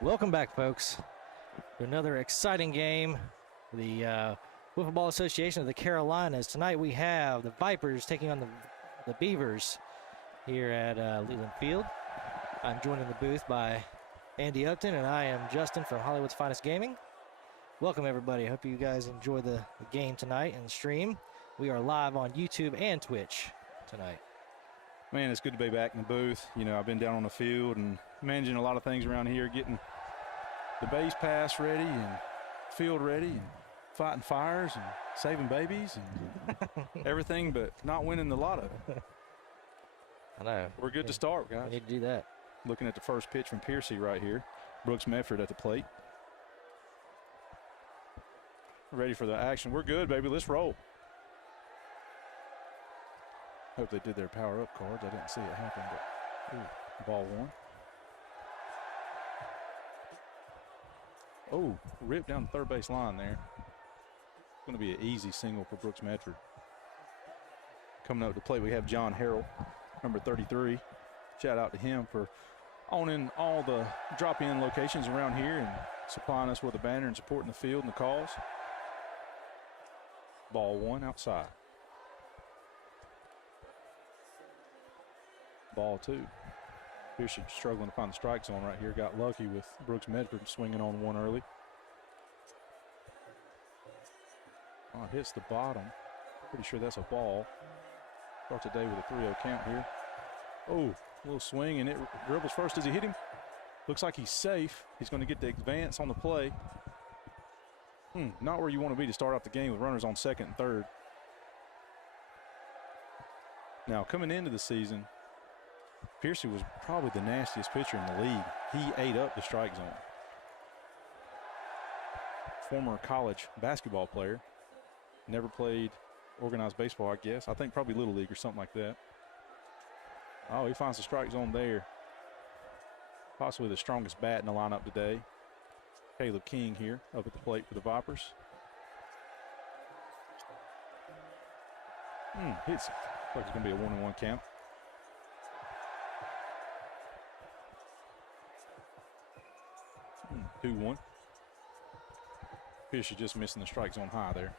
Welcome back, folks, to another exciting game. The Wiffle Ball Association of the Carolinas. Tonight we have the Vipers taking on the Beavers here at Leland Field. I'm joined in the booth by Andy Upton, and I am Justin from Hollywood's Finest Gaming. Welcome, everybody. I hope you guys enjoy the game tonight and the stream. We are live on YouTube and Twitch tonight. Man, it's good to be back in the booth. You know, I've been down on the field and managing a lot of things around here, getting the base pass ready and field ready and fighting fires and saving babies and everything, but not winning the lotto. I know. We're good to start, guys. We need to do that. Looking at the first pitch from Piercy right here. Brooks Medford at the plate. Ready for the action. We're good, baby. Let's roll. Hope they did their power-up cards. I didn't see it happen, but ball one. Oh, ripped down the third base line there. It's going to be an easy single for Brooks Medford. Coming up to the plate, we have John Harrell, number 33. Shout out to him for owning all the drop-in locations around here and supplying us with a banner and supporting the field and the calls. Ball one outside. Ball two. Piercy struggling to find the strike zone right here. Got lucky with Brooks Medford swinging on one early. Oh, it hits the bottom. Pretty sure that's a ball. Starts the day with a 3-0 count here. Oh, a little swing, and it dribbles first. Does he hit him? Looks like he's safe. He's going to get the advance on the play. Not where you want to be to start off the game with runners on second and third. Now, coming into the season, Piercy was probably the nastiest pitcher in the league. He ate up the strike zone. Former college basketball player. Never played organized baseball, I guess. I think probably Little League or something like that. Oh, he finds the strike zone there. Possibly the strongest bat in the lineup today. Caleb King here up at the plate for the Vipers. Hits. Looks like it's going to be a 1-1 count. Hmm, 2-1. Piercy just missing the strike zone high there.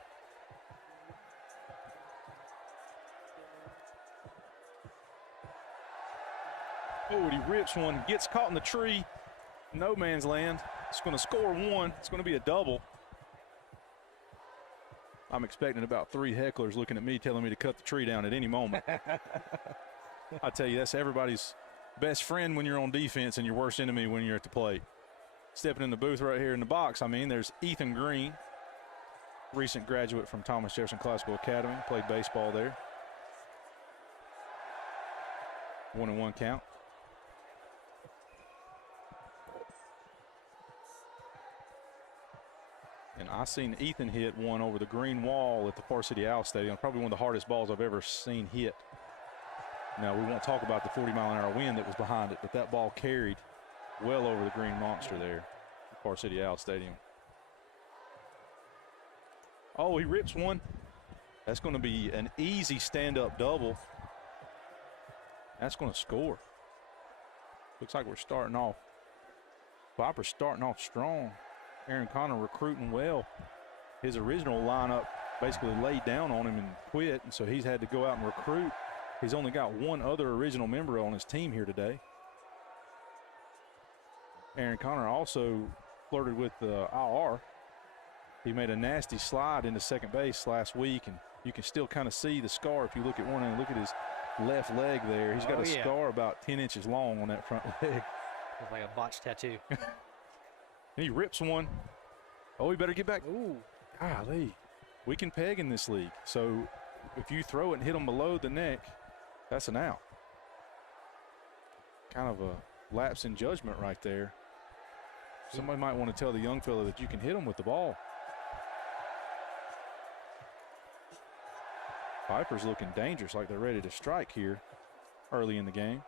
Oh, and he rips one, gets caught in the tree. No man's land. It's going to score one. It's going to be a double. I'm expecting about 3 hecklers looking at me telling me to cut the tree down at any moment. I tell you, that's everybody's best friend when you're on defense and your worst enemy when you're at the plate. Stepping in the booth right here in the box, there's Ethan Green, recent graduate from Thomas Jefferson Classical Academy, played baseball there. 1-1 count. And I seen Ethan hit one over the green wall at the Far City Owl Stadium. Probably one of the hardest balls I've ever seen hit. Now, we won't talk about the 40-mile-an-hour wind that was behind it, but that ball carried well over the green monster there at Far City Owl Stadium. Oh, he rips one. That's going to be an easy stand-up double. That's going to score. Looks like we're starting off. Vipers starting off strong. Aaron Connor recruiting well. His original lineup basically laid down on him and quit, and so he's had to go out and recruit. He's only got one other original member on his team here today. Aaron Connor also flirted with the IR. He made a nasty slide into second base last week, and you can still kind of see the scar if you look at one and look at his left leg there. He's got a scar about 10 inches long on that front leg. It's like a botched tattoo. And he rips one. Oh, he better get back. Ooh, golly. We can peg in this league. So if you throw it and hit him below the neck, that's an out. Kind of a lapse in judgment right there. Somebody might want to tell the young fella that you can hit him with the ball. Vipers looking dangerous, like they're ready to strike here early in the game.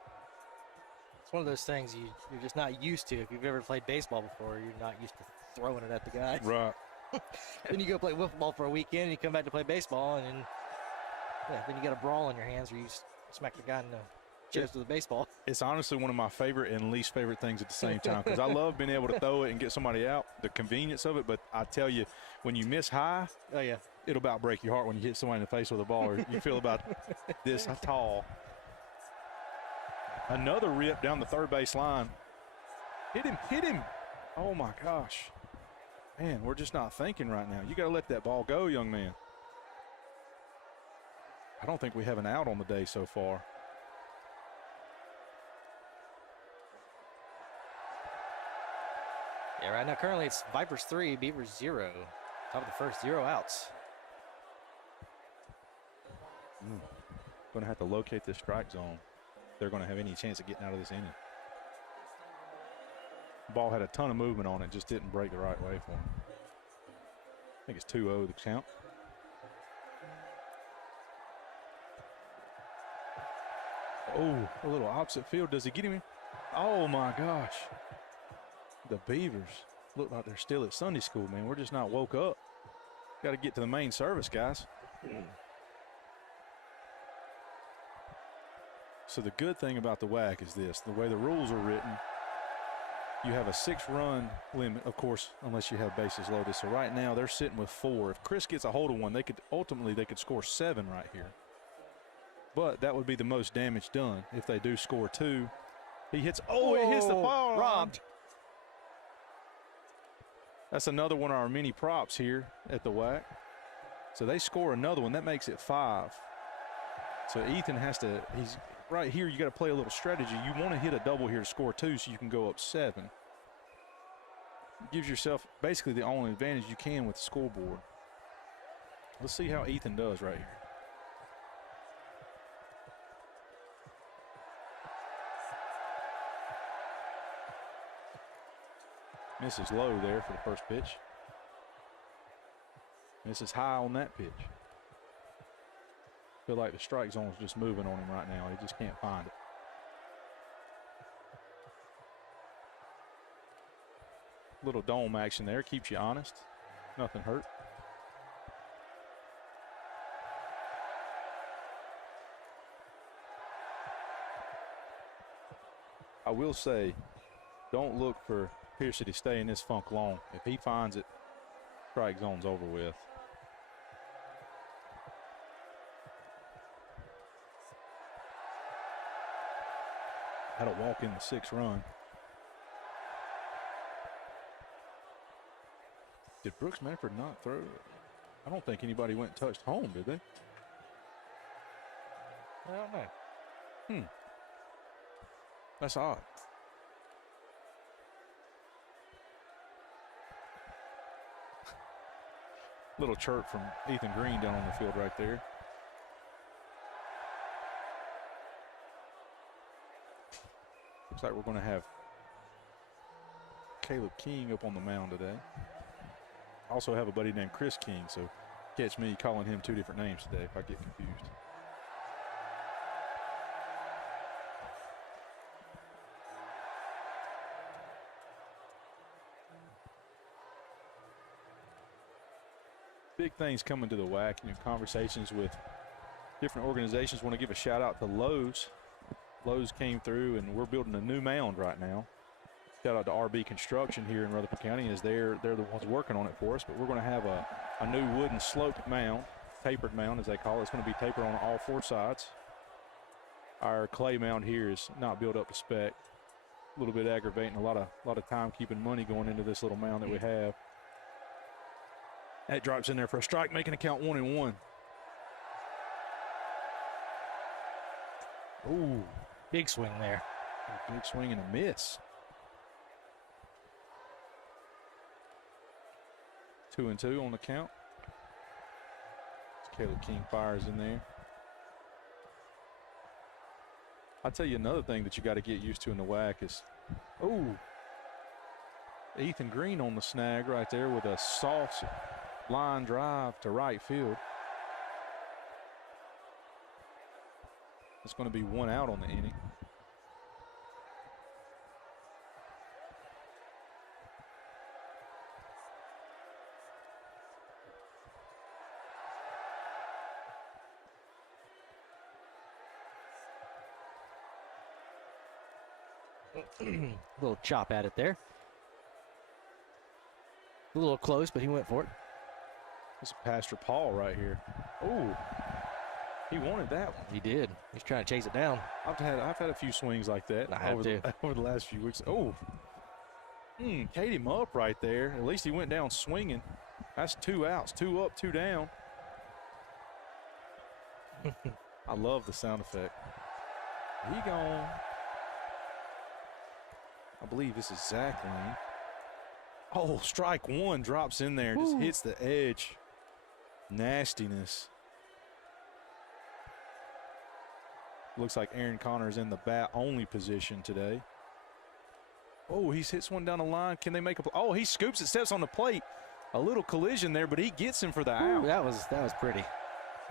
It's one of those things you're just not used to. If you've ever played baseball before, you're not used to throwing it at the guy. Right. Then you go play wiffle ball for a weekend, and you come back to play baseball, and then you got a brawl in your hands where you smack the guy in the chips with a baseball. It's honestly one of my favorite and least favorite things at the same time because I love being able to throw it and get somebody out, the convenience of it. But I tell you, when you miss high, Oh, yeah. it'll about break your heart when you hit somebody in the face with a ball or you feel about this tall. Another rip down the third base line. Hit him. Oh, my gosh. Man, we're just not thinking right now. You got to let that ball go, young man. I don't think we have an out on the day so far. Yeah, right now currently it's Vipers 3, Beavers 0. Top of the first, 0 outs. Going to have to locate this strike zone. They're going to have any chance of getting out of this inning. Ball had a ton of movement on it, just didn't break the right way for him. I think it's 2-0 the count. Oh, a little opposite field. Does he get him? Oh, my gosh. The Beavers look like they're still at Sunday school, man. We're just not woke up. Got to get to the main service, guys. So the good thing about the WAC is this. The way the rules are written, you have a 6-run limit, of course, unless you have bases loaded. So right now they're sitting with 4. If Chris gets a hold of one, they could score 7 right here. But that would be the most damage done if they do score 2. He hits, it hits the foul line. Robbed. That's another one of our mini props here at the WAC. So they score another one. That makes it 5. So Ethan has to, he's right here. You got to play a little strategy. You want to hit a double here to score 2 so you can go up 7. Gives yourself basically the only advantage you can with the scoreboard. Let's see how Ethan does right here. Misses low there for the first pitch. Misses high on that pitch. Feel like the strike zone is just moving on him right now. He just can't find it. Little dome action there. Keeps you honest. Nothing hurt. I will say, don't look for Piercy to stay in this funk long. If he finds it, strike zone's over with. Had a walk in the 6th run. Did Brooks Manford not throw? I don't think anybody went and touched home, did they? I don't know. That's odd. Little chirp from Ethan Green down on the field right there. Looks like we're going to have Caleb King up on the mound today. I also have a buddy named Chris King, so catch me calling him 2 different names today if I get confused. Big things coming to the WAC. Conversations with different organizations. Want to give a shout out to Lowe's. Lowe's came through, and we're building a new mound right now. Shout out to RB Construction here in Rutherford County, as they're the ones working on it for us. But we're going to have a new wooden sloped mound, tapered mound as they call it. It's going to be tapered on all 4 sides. Our clay mound here is not built up to spec. A little bit aggravating. A lot of time keeping money going into this little mound that we have. That drops in there for a strike, making a count 1-1. Ooh, Big swing there. big swing and a miss. 2-2 on the count. Caleb King fires in there. I'll tell you another thing that you got to get used to in the WAC is, Ethan Green on the snag right there with a soft line drive to right field. It's going to be 1 out on the inning. Little chop at it there. A little close, but he went for it. This is Pastor Paul right here. Oh, he wanted that one. He did. He's trying to chase it down. I've had a few swings like that over the last few weeks. Oh, K'd him up right there. At least he went down swinging. That's 2 outs, 2 up, 2 down. I love the sound effect. He gone. I believe this is Zach Lane. Oh, strike 1 drops in there. Just hits the edge. Nastiness. Looks like Aaron Connor is in the bat-only position today. Oh, he hits one down the line. Can they make a play? Oh, he scoops it, steps on the plate. A little collision there, but he gets him for the out. That was pretty.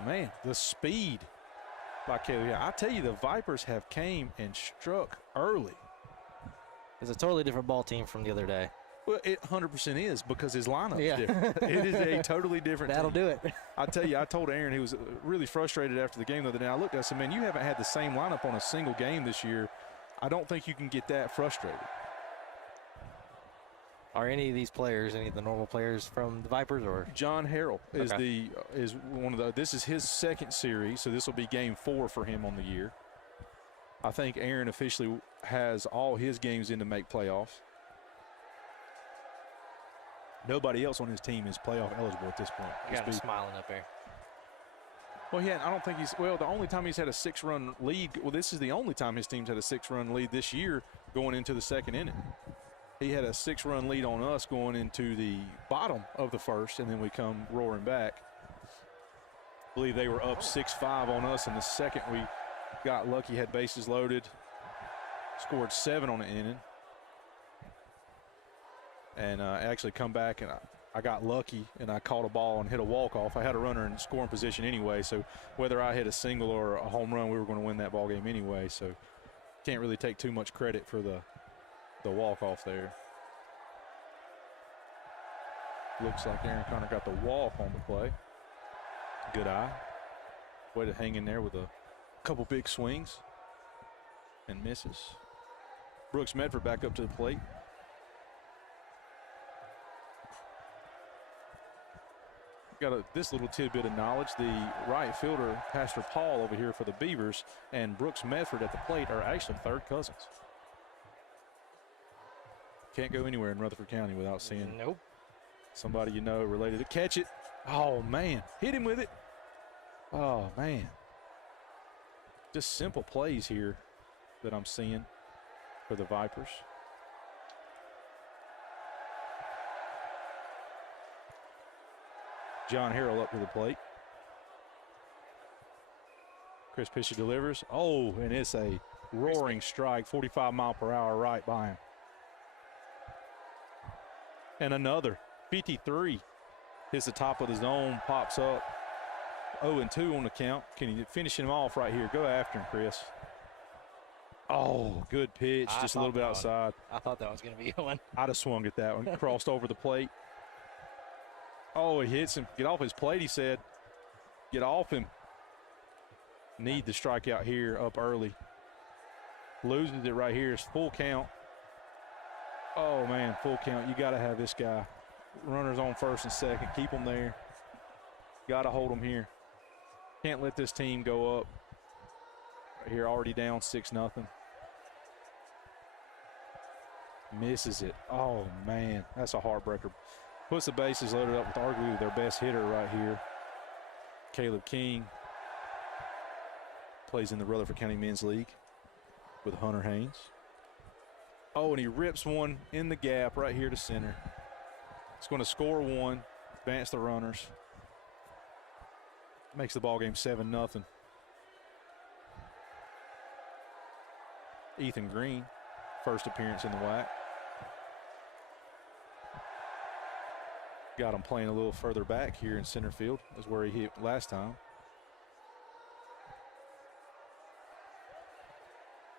Man, the speed by Kelly. I tell you, the Vipers have came and struck early. It's a totally different ball team from the other day. Well, it 100% is because his lineup is different. It is a totally different That'll team. do it. I tell you, I told Aaron, he was really frustrated after the game the other day. I looked at him and said, man, you haven't had the same lineup on a single game this year. I don't think you can get that frustrated. Are any of these players, any of the normal players from the Vipers, or John Harrell is one of the. This is his second series, so this will be game 4 for him on the year. I think Aaron officially has all his games in to make playoffs. Nobody else on his team is playoff eligible at this point. I got him smiling up there. Well, I don't think he's. Well, the only time he's had a 6-run lead. Well, this is the only time his team's had a 6-run lead this year, going into the second inning. He had a 6-run lead on us going into the bottom of the first, and then we come roaring back. I believe they were up 6-5 on us in the second. We got lucky, had bases loaded, scored 7 on the inning, and actually come back, and I got lucky, and I caught a ball and hit a walk-off. I had a runner in scoring position anyway, so whether I hit a single or a home run, we were going to win that ball game anyway, so can't really take too much credit for the walk-off there. Looks like Aaron Connor got the walk on the play. Good eye. Way to hang in there with a couple big swings and misses. Brooks Medford back up to the plate. Got this little tidbit of knowledge. The right fielder, Pastor Paul over here for the Beavers, and Brooks Medford at the plate are actually third cousins. Can't go anywhere in Rutherford County without seeing somebody you know related to catch it. Oh, man. Hit him with it. Oh, man. Just simple plays here that I'm seeing for the Vipers. John Harrell up to the plate. Chris Pisher delivers. Oh, and it's a roaring strike, 45-mile-per-hour right by him. And another 53 hits the top of the zone, pops up. 0-2 on the count. Can you finish him off right here? Go after him, Chris. Oh, good pitch, just a little bit outside. I thought that was going to be one. I'd have swung at that one. Crossed over the plate. Oh, he hits him. Get off his plate, he said. Get off him. Need the strikeout here up early. Loses it right here. It's full count. Oh, man, full count. You got to have this guy. Runners on first and second. Keep them there. Got to hold them here. Can't let this team go up. Right here, already down 6-0. Misses it. Oh, man, that's a heartbreaker. Puts the bases loaded up with arguably their best hitter right here. Caleb King plays in the Rutherford County Men's League with Hunter Haynes. Oh, and he rips one in the gap right here to center. It's going to score one, advance the runners. Makes the ball game 7-0. Ethan Green, first appearance in the WAC. Got him playing a little further back here in center field. Is where he hit last time.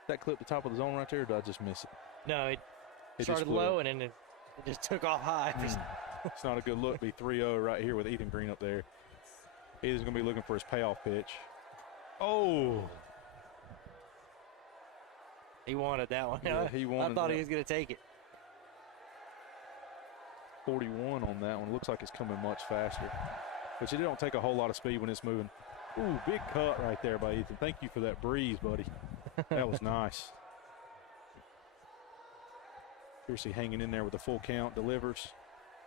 That clip the top of the zone right there, or did I just miss it? No, it started low and then it just took off high. It's not a good look. Be 3-0 right here with Ethan Green up there. He's going to be looking for his payoff pitch. Oh. He wanted that one. Yeah, he wanted I thought that. he was going to take it. 41 on that one. Looks like it's coming much faster. But it don't take a whole lot of speed when it's moving. Ooh, big cut right there by Ethan. Thank you for that breeze, buddy. That was nice. Piercy hanging in there with a full count, delivers.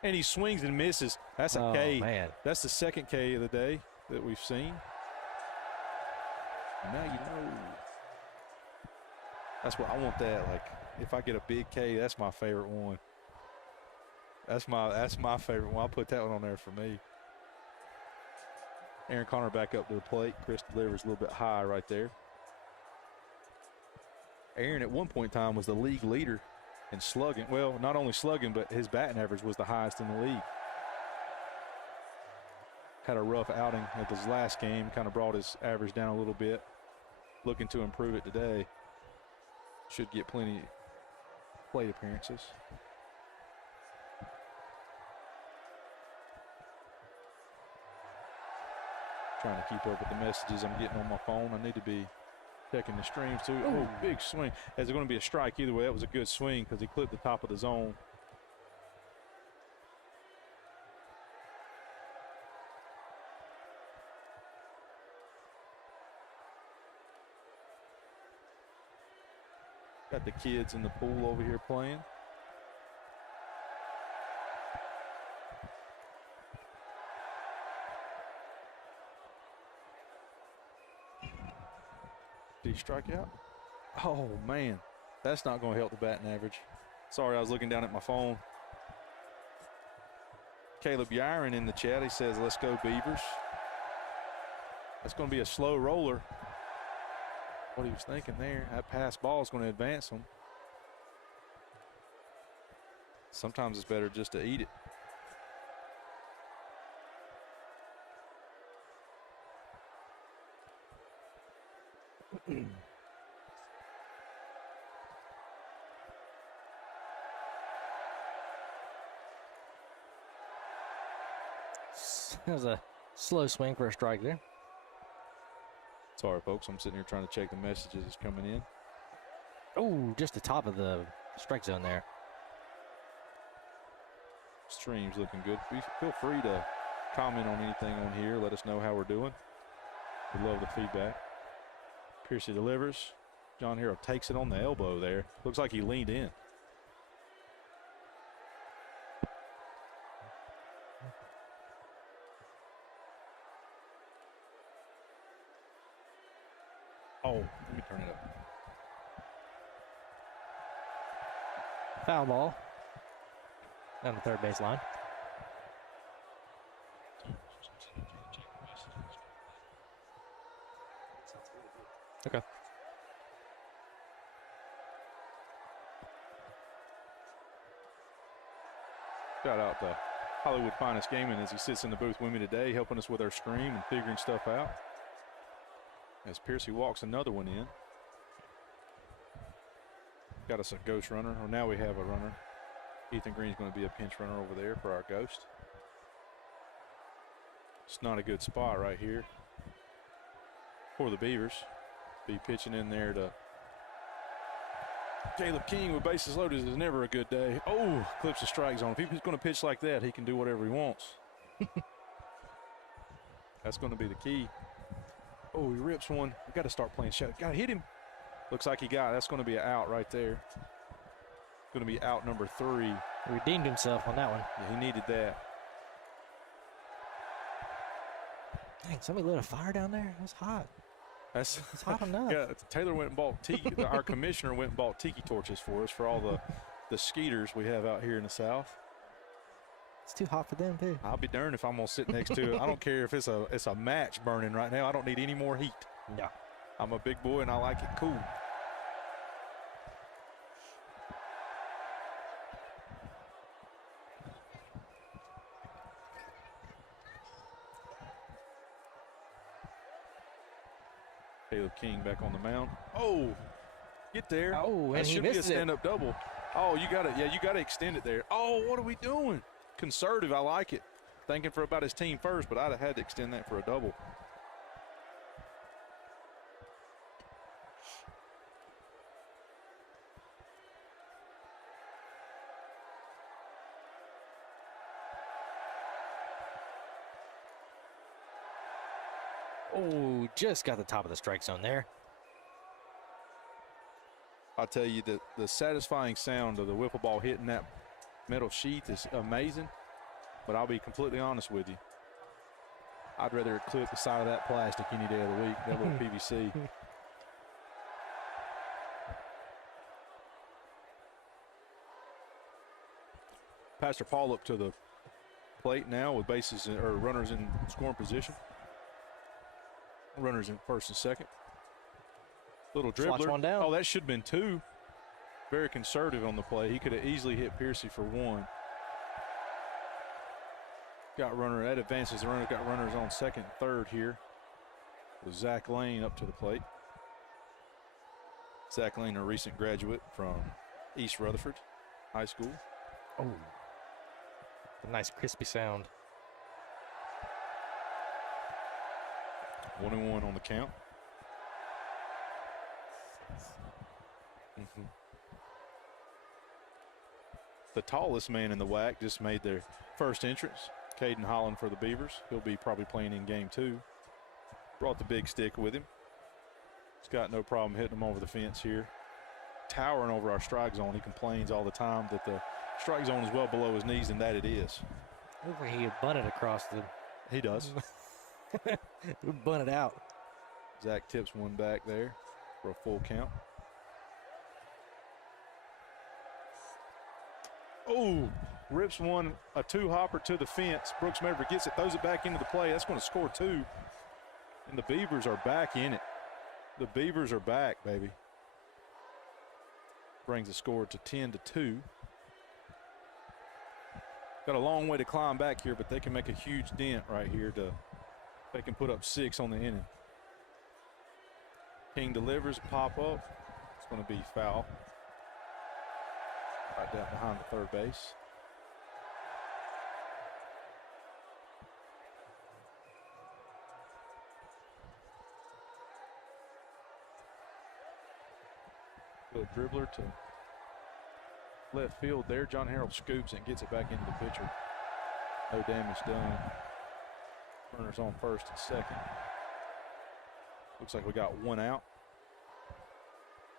And he swings and misses. That's a K. Man. That's the second K of the day that we've seen. Now you know. That's what I want that. Like, if I get a big K, that's my favorite one. That's my favorite one. I'll put that one on there for me. Aaron Connor back up to the plate. Chris delivers a little bit high right there. Aaron at one point in time was the league leader in slugging. Well, not only slugging, but his batting average was the highest in the league. Had a rough outing at his last game, kind of brought his average down a little bit. Looking to improve it today. Should get plenty plate appearances. Trying to keep up with the messages I'm getting on my phone. I need to be checking the streams too. Oh, big swing. Is it going to be a strike either way? That was a good swing because he clipped the top of the zone. Got the kids in the pool over here playing. Did he strike out? Oh, man. That's not going to help the batting average. Sorry, I was looking down at my phone. Caleb Yiren in the chat. He says, let's go Beavers. That's going to be a slow roller. What he was thinking there. That pass ball is going to advance him. Sometimes it's better just to eat it. That was a slow swing for a strike there. Sorry, folks. I'm sitting here trying to check the messages that's coming in. Oh, just the top of the strike zone there. Stream's looking good. Feel free to comment on anything on here. Let us know how we're doing. We love the feedback. Piercy delivers. John Hero takes it on the elbow there. Looks like he leaned in. Oh, let me turn it up. Foul ball down the third base line. Okay. Shout out to Hollywood Finest Gaming as he sits in the booth with me today, helping us with our stream and figuring stuff out. As Piercy walks another one in. Got us a ghost runner, or now we have a runner. Ethan Green's going to be a pinch runner over there for our ghost. It's not a good spot right here for the Beavers. Be pitching in there to Caleb King with bases loaded is never a good day. Oh, clips the strike zone. If he's going to pitch like that, he can do whatever he wants. That's going to be the key. Oh, he rips one. We got to start playing shot. Got to hit him. Looks like he got it. That's going to be an out right there. Going to be out number 3. Redeemed himself on that one. Yeah, he needed that. Dang, somebody lit a fire down there? It was hot. It's hot enough. Yeah, Taylor went and bought tiki. Our commissioner went and bought tiki torches for us for all the skeeters we have out here in the South. It's too hot for them too. I'll be darned if I'm gonna sit next to it. I don't care if it's a match burning right now. I don't need any more heat. No. I'm a big boy and I like it cool. Caleb King back on the mound. Oh, get there. Oh, and that he should be a missed it. stand-up double. Oh, you got it. Yeah, you got to extend it there. Oh, what are we doing? Conservative, I like it. Thinking for about his team first, but I'd have had to extend that for a double. Oh, just got the top of the strike zone there. I'll tell you that the satisfying sound of the wiffle ball hitting that metal sheath is amazing, but I'll be completely honest with you. I'd rather it clip the side of that plastic any day of the week, that little PVC. Pastor Paul up to the plate now with bases or runners in scoring position. Runners in first and second. Little dribbler. One down. Oh, that should have been 2. Very conservative on the play. He could have easily hit Piercy for 1. Got runner, that advances the runner. Got runners on second and third here. With Zach Lane up to the plate. Zach Lane, a recent graduate from East Rutherford High School. Oh, a nice crispy sound. 1-1 on the count. The tallest man in the WAC just made their first entrance. Caden Holland for the Beavers. He'll be probably playing in game 2. Brought the big stick with him. He's got no problem hitting them over the fence here. Towering over our strike zone. He complains all the time that the strike zone is well below his knees, and that it is. Looked like he had bunted across the. He does. Bunted out. Zach tips one back there for a full count. Oh, rips one, a 2-hopper to the fence. Brooks Maverick gets it, throws it back into the play. That's going to score 2. And the Beavers are back in it. The Beavers are back, baby. Brings the score to 10-2. Got a long way to climb back here, but they can make a huge dent right here. They can put up 6 on the inning. King delivers, pop up. It's going to be foul. Right down behind the third base. Little dribbler to left field there. John Harrell scoops and gets it back into the pitcher. No damage done. Runners on first and second. Looks like we got 1 out.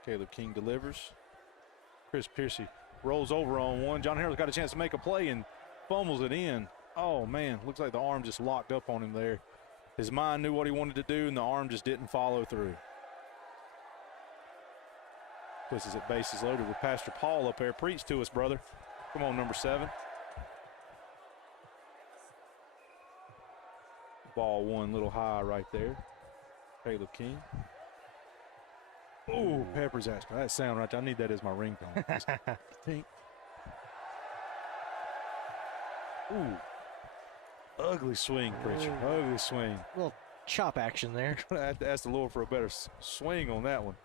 Caleb King delivers. Chris Piercy rolls over on one. John Harrell's got a chance to make a play and fumbles it in. Oh, man, looks like the arm just locked up on him there. His mind knew what he wanted to do, and the arm just didn't follow through. Puts us at bases loaded with Pastor Paul up there. Preach to us, brother. Come on, number 7. Ball one little high right there. Caleb King. Oh, Pepper's asking. That sound right there. I need that as my ringtone. Ooh. Ugly swing, Preacher. Ugly swing. Little chop action there. I have to ask the Lord for a better swing on that one.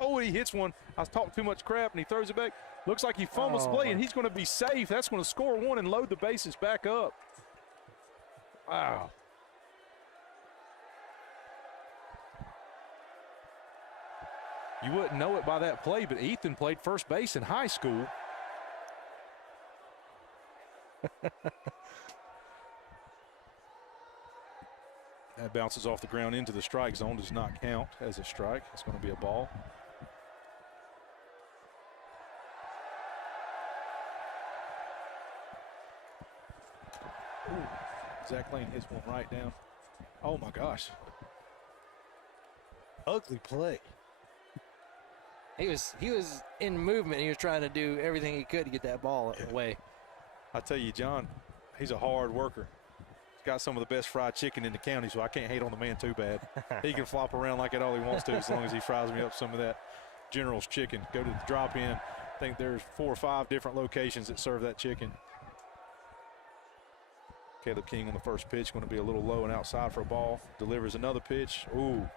Oh, he hits one. I was talking too much crap, and he throws it back. Looks like he fumbles the play, and he's going to be safe. That's going to score 1 and load the bases back up. Wow. You wouldn't know it by that play, but Ethan played first base in high school. That bounces off the ground into the strike zone. Does not count as a strike. It's going to be a ball. Ooh. Zach Lane hits one right down. Oh, my gosh. Ugly play. He was in movement. He was trying to do everything he could to get that ball away. I tell you, John, he's a hard worker. He's got some of the best fried chicken in the county, so I can't hate on the man too bad. He can flop around like that all he wants to as long as he fries me up some of that General's chicken. Go to the drop-in. I think there's 4 or 5 different locations that serve that chicken. Caleb King on the first pitch, going to be a little low and outside for a ball. Delivers another pitch. Ooh.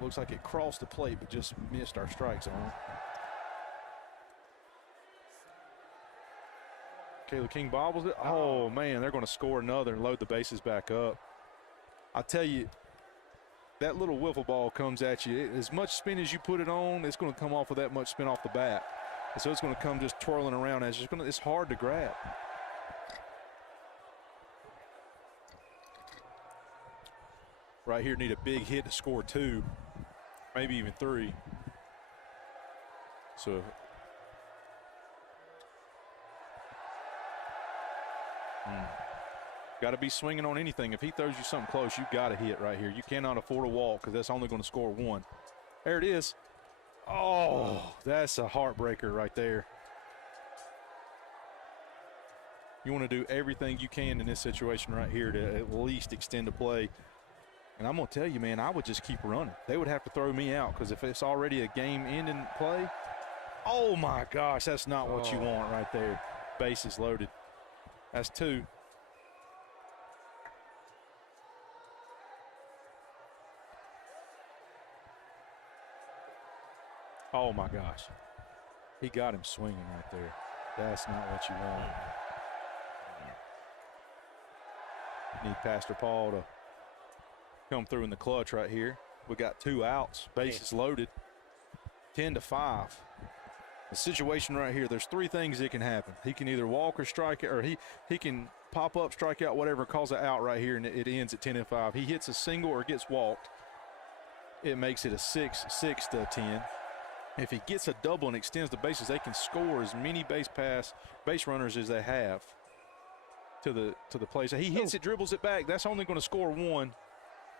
Looks like it crossed the plate, but just missed our strike zone. Caleb King bobbles it. Oh, man, they're going to score another and load the bases back up. I tell you, that little wiffle ball comes at you. As much spin as you put it on, it's going to come off with that much spin off the bat. And so it's going to come just twirling around. It's hard to grab. right here need a big hit to score 2, maybe even 3. So got to be swinging on anything. If he throws you something close, you got to hit right here. You cannot afford a walk because that's only going to score 1. There it is. Oh, that's a heartbreaker right there. You want to do everything you can in this situation right here to at least extend the play. And I'm going to tell you, man, I would just keep running. They would have to throw me out because if it's already a game-ending play, oh, my gosh, that's not what you want right there. Bases loaded. That's 2. Oh, my gosh. He got him swinging right there. That's not what you want. Need Pastor Paul to come through in the clutch right here. We got 2 outs, bases loaded, 10-5. The situation right here, there's 3 things that can happen. He can either walk or strike it, or he can pop up, strike out, whatever, calls it out right here, and it ends at 10-5. He hits a single or gets walked, it makes it a 6-10. If he gets a double and extends the bases, they can score as many base runners as they have to the play. So he hits it, dribbles it back. That's only going to score 1.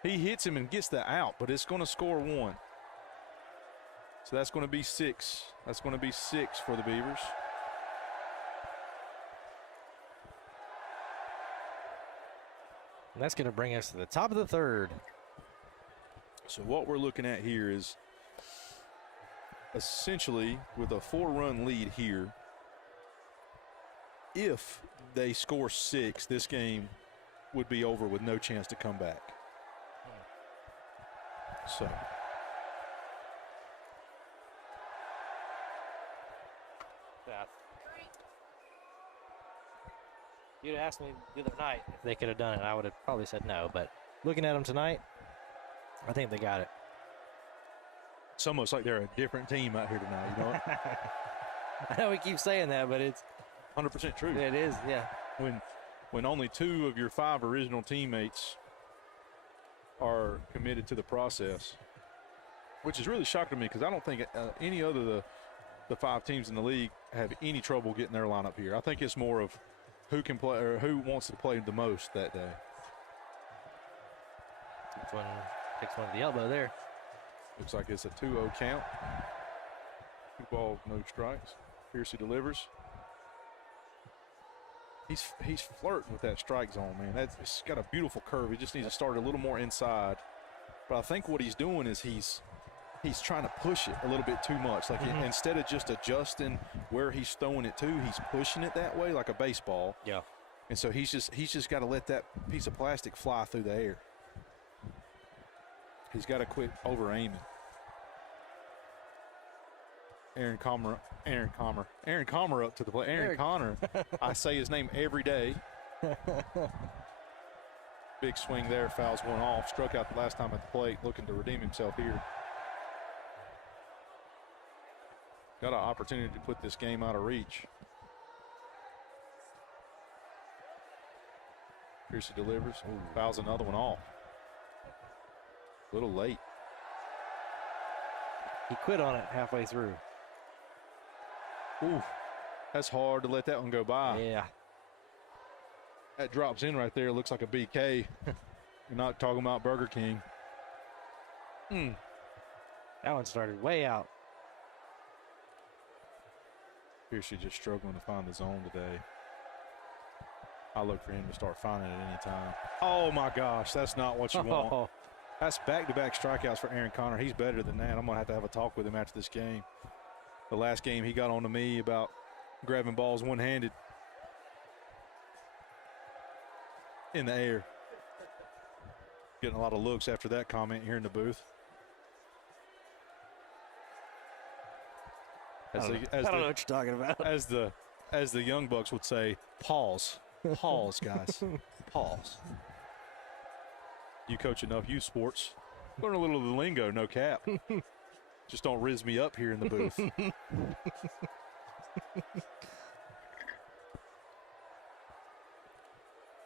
He hits him and gets the out, but it's going to score 1. So that's going to be 6. That's going to be 6 for the Beavers. And that's going to bring us to the top of the 3rd. So what we're looking at here is essentially with a 4-run lead here. If they score 6, this game would be over with no chance to come back. So you'd asked me the other night if they could have done it, I would have probably said no. But looking at them tonight, I think they got it. it's almost like they're a different team out here tonight, you know? I know we keep saying that, but it's 100% true. it is, yeah. When only 2 of your 5 original teammates are committed to the process, which is really shocking to me because I don't think any other the 5 teams in the league have any trouble getting their lineup here. I think it's more of who can play or who wants to play the most that day. This one takes one to the elbow there. Looks like it's a 2-0 count. 2 balls, no strikes. Piercy delivers. He's flirting with that strike zone, man. It's got a beautiful curve. He just needs to start a little more inside. But I think what he's doing is he's trying to push it a little bit too much. Like instead of just adjusting where he's throwing it to, he's pushing it that way like a baseball. Yeah. And so he's just got to let that piece of plastic fly through the air. He's got to quit over-aiming. Aaron Comer up to the plate. Aaron Connor. I say his name every day. Big swing there, fouls one off. Struck out the last time at the plate, looking to redeem himself here. Got an opportunity to put this game out of reach. Piercy delivers. Ooh, fouls another one off. A little late. He quit on it halfway through. Ooh, that's hard to let that one go by. Yeah. That drops in right there. Looks like a BK. You're not talking about Burger King. That one started way out. Piercy just struggling to find the zone today. I look for him to start finding it at any time. Oh, my gosh. That's not what you want. That's back-to-back strikeouts for Aaron Connor. He's better than that. I'm going to have a talk with him after this game. The last game he got on to me about grabbing balls one-handed in the air. Getting a lot of looks after that comment here in the booth. I don't know what you're talking about. As the Young Bucks would say, pause. Pause, guys. Pause. You coach enough youth sports. Learn a little of the lingo, no cap. Just don't rizz me up here in the booth.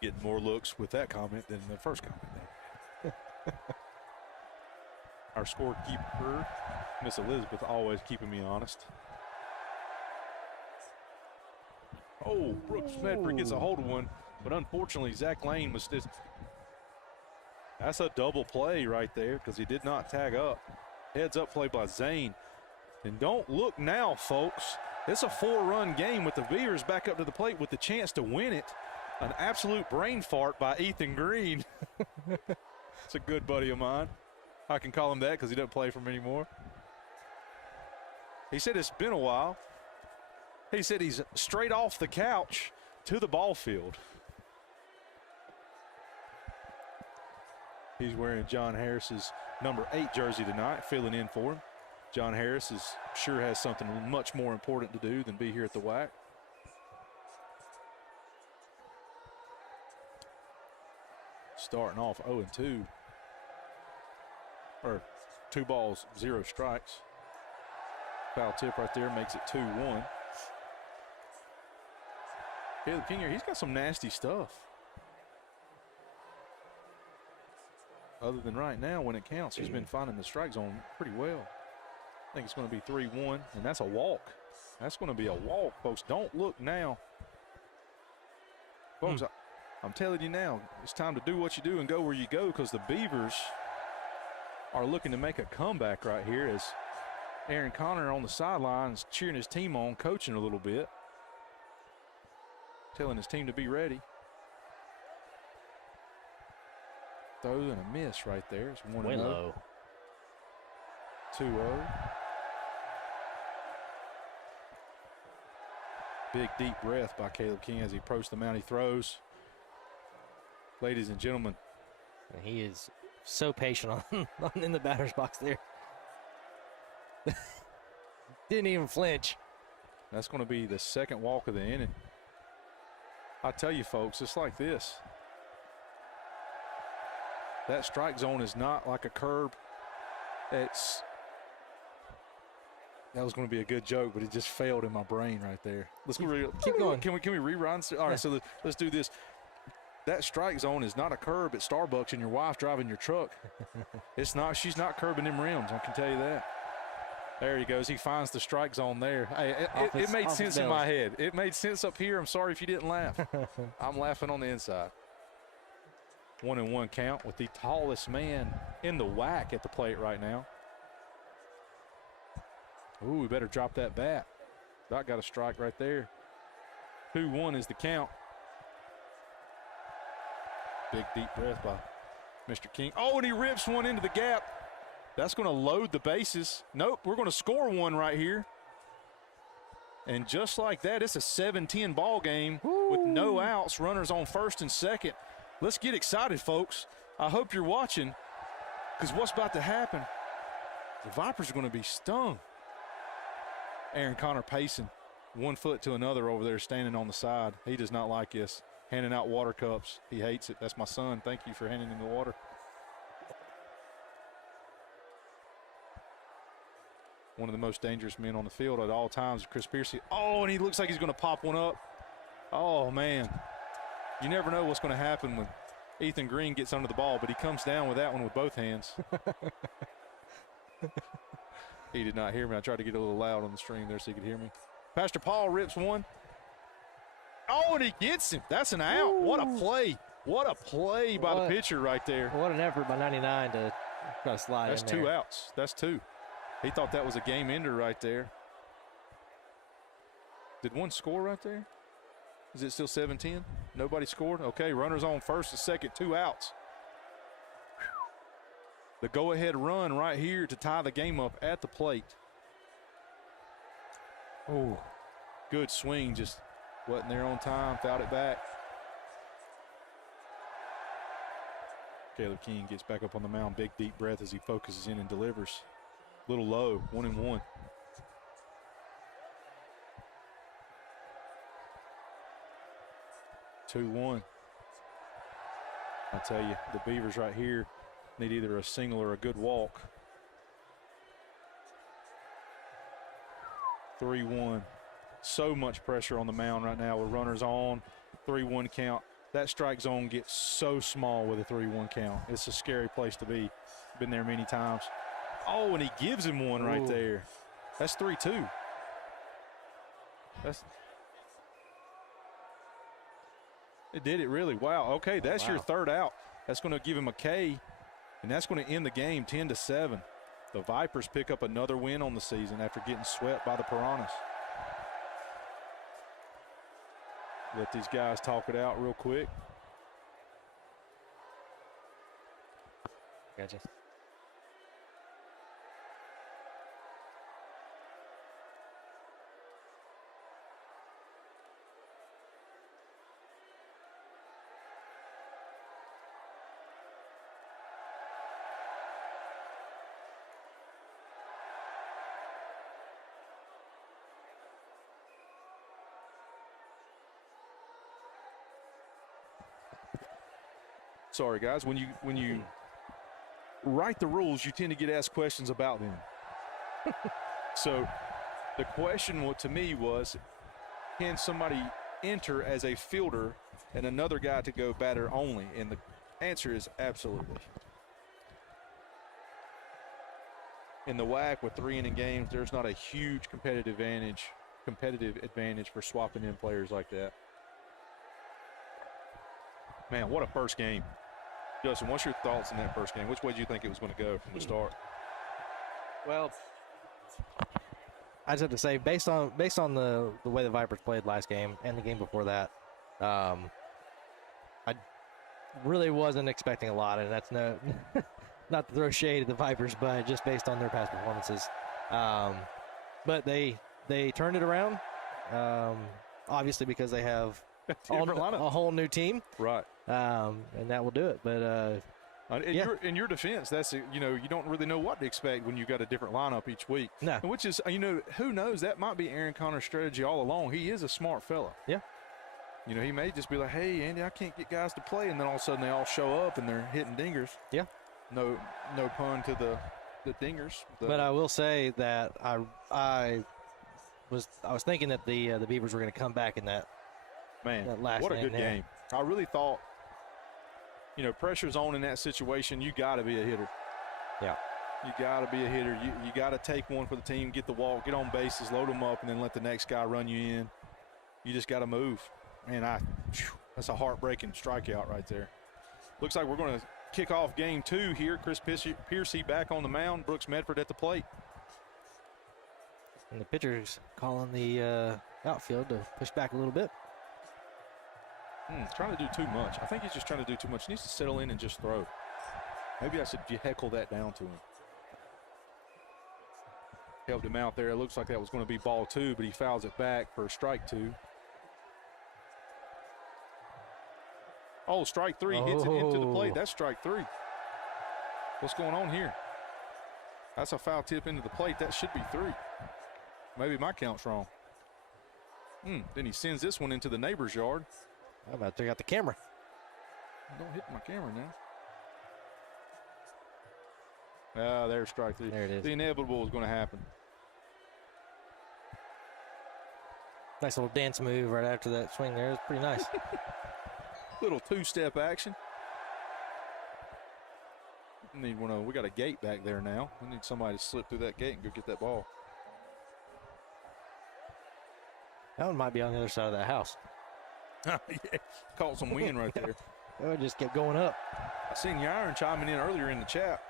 Getting more looks with that comment than the first comment. Our scorekeeper, Miss Elizabeth, always keeping me honest. Oh, Brooks Medford gets a hold of one, but unfortunately, Zach Lane was just. That's a double play right there because he did not tag up. Heads up play by Zane. And don't look now, folks. It's a 4-run game with the Beavers back up to the plate with the chance to win it. An absolute brain fart by Ethan Green. It's a good buddy of mine. I can call him that because he doesn't play for him anymore. He said it's been a while. He said he's straight off the couch to the ball field. He's wearing John Harris's number 8 jersey tonight, filling in for him. John Harris sure has something much more important to do than be here at the WAC. Starting off 0-2. Or 2 balls, 0 strikes. Foul tip right there makes it 2-1. Caleb King here, he's got some nasty stuff. Other than right now when it counts, he's been finding the strike zone pretty well. I think it's going to be 3-1, and that's a walk. That's going to be a walk, folks. Don't look now. Folks, I'm telling you now, it's time to do what you do and go where you go because the Beavers are looking to make a comeback right here as Aaron Connor on the sidelines cheering his team on, coaching a little bit, telling his team to be ready. Throw and a miss right there. It's 1-0. 2-0. Big deep breath by Caleb King as he approached the mound. He throws. Ladies and gentlemen. And he is so patient in the batter's box there. Didn't even flinch. That's going to be the second walk of the inning. I tell you, folks, it's like this. That strike zone is not like a curb. That was going to be a good joke, but it just failed in my brain right there. Let's keep going. Can we rerun? All right, so let's do this. That strike zone is not a curb at Starbucks and your wife driving your truck. It's not. She's not curbing them rims. I can tell you that. There he goes. He finds the strike zone there. Hey, it made sense in my head. It made sense up here. I'm sorry if you didn't laugh. I'm laughing on the inside. 1-1 count with the tallest man in the WAC at the plate right now. Ooh, we better drop that bat. Doc got a strike right there. 2-1 is the count. Big deep breath by Mr. King. Oh, and he rips one into the gap. That's going to load the bases. Nope, we're going to score one right here. And just like that, it's a 7-10 ball game with no outs, runners on first and second. Let's get excited, folks. I hope you're watching because what's about to happen, the Vipers are going to be stung. Aaron Connor pacing 1 foot to another over there, standing on the side. He does not like this. Handing out water cups. He hates it. That's my son. Thank you for handing him the water. One of the most dangerous men on the field at all times, Chris Piercy. Oh, and he looks like he's going to pop one up. Oh, man. You never know what's going to happen when Ethan Green gets under the ball, but he comes down with that one with both hands. He did not hear me. I tried to get a little loud on the stream there so he could hear me. Pastor Paul rips one. Oh, and he gets him. That's an out. Ooh. What a play. What a play by the pitcher right there. What an effort by 99 to try to slide That's in there. 2 outs. That's 2. He thought that was a game ender right there. Did one score right there? Is it still 7-10? Nobody scored? Okay, runners on first and second, 2 outs. The go-ahead run right here to tie the game up at the plate. Oh, good swing, just wasn't there on time, fouled it back. Caleb King gets back up on the mound, big deep breath as he focuses in and delivers. Little low, 1-1. Two-1. I tell you, the Beavers right here need either a single or a good walk. 3-1. So much pressure on the mound right now with runners on. 3-1 count. That strike zone gets so small with a 3-1 count. It's a scary place to be. Been there many times. Oh, and he gives him one right there. That's 3-2. It did it really. Wow. Okay, that's your third out. That's going to give him a K, and that's going to end the game 10-7. The Vipers pick up another win on the season after getting swept by the Piranhas. Let these guys talk it out real quick. Gotcha. Sorry, guys. When you write the rules, you tend to get asked questions about them. So the question to me was, can somebody enter as a fielder and another guy to go batter only? And the answer is absolutely. In the WAC with 3-inning games, there's not a huge competitive advantage for swapping in players like that. Man, what a first game. Justin, what's your thoughts on that first game? Which way do you think it was going to go from the start? Well, I just have to say, based on the way the Vipers played last game and the game before that, I really wasn't expecting a lot, and that's not to throw shade at the Vipers, but just based on their past performances. But they turned it around, obviously because they have a whole new team. Right. And that will do it. But in your defense, that's you don't really know what to expect when you got a different lineup each week. No. Which is who knows, that might be Aaron Connor's strategy all along. He is a smart fella. Yeah. He may just be like, hey, Andy, I can't get guys to play, and then all of a sudden they all show up and they're hitting dingers. Yeah. No pun to the dingers. But I will say that I was thinking that the Beavers were going to come back in that. Man, that last what a good there. game. I really thought, pressure's on in that situation. You got to be a hitter. Yeah. You got to be a hitter. You got to take one for the team, get the walk, get on bases, load them up, and then let the next guy run you in. You just got to move. Man, that's a heartbreaking strikeout right there. Looks like we're going to kick off game 2 here. Chris Piercy back on the mound. Brooks Medford at the plate. And the pitcher's calling the outfield to push back a little bit. Trying to do too much. I think he's just trying to do too much. He needs to settle in and just throw. Maybe I should heckle that down to him. Helped him out there. It looks like that was going to be ball 2, but he fouls it back for strike 2. Oh, strike 3. Hits it into the plate. That's strike 3. What's going on here? That's a foul tip into the plate. That should be 3. Maybe my count's wrong. Then he sends this one into the neighbor's yard. I'm about to take out the camera. Don't hit my camera now. There's strike 3. There it is. The inevitable is going to happen. Nice little dance move right after that swing there. It's pretty nice. Little 2-step action. We got a gate back there now. We need somebody to slip through that gate and go get that ball. That one might be on the other side of that house. Yeah, caught some wind right there. It just kept going up. I seen Yaron chiming in earlier in the chat.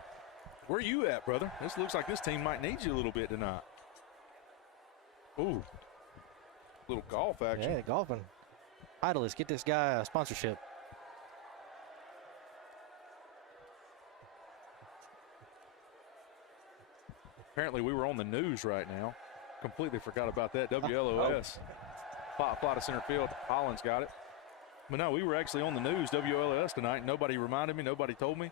Where you at, brother? This looks like this team might need you a little bit tonight. Ooh. Little golf action. Yeah, golfing. Titleist, get this guy a sponsorship. Apparently we were on the news right now. Completely forgot about that. WLOS. Fly to center field. Hollins got it. But no, we were actually on the news, WLS tonight. Nobody reminded me. Nobody told me.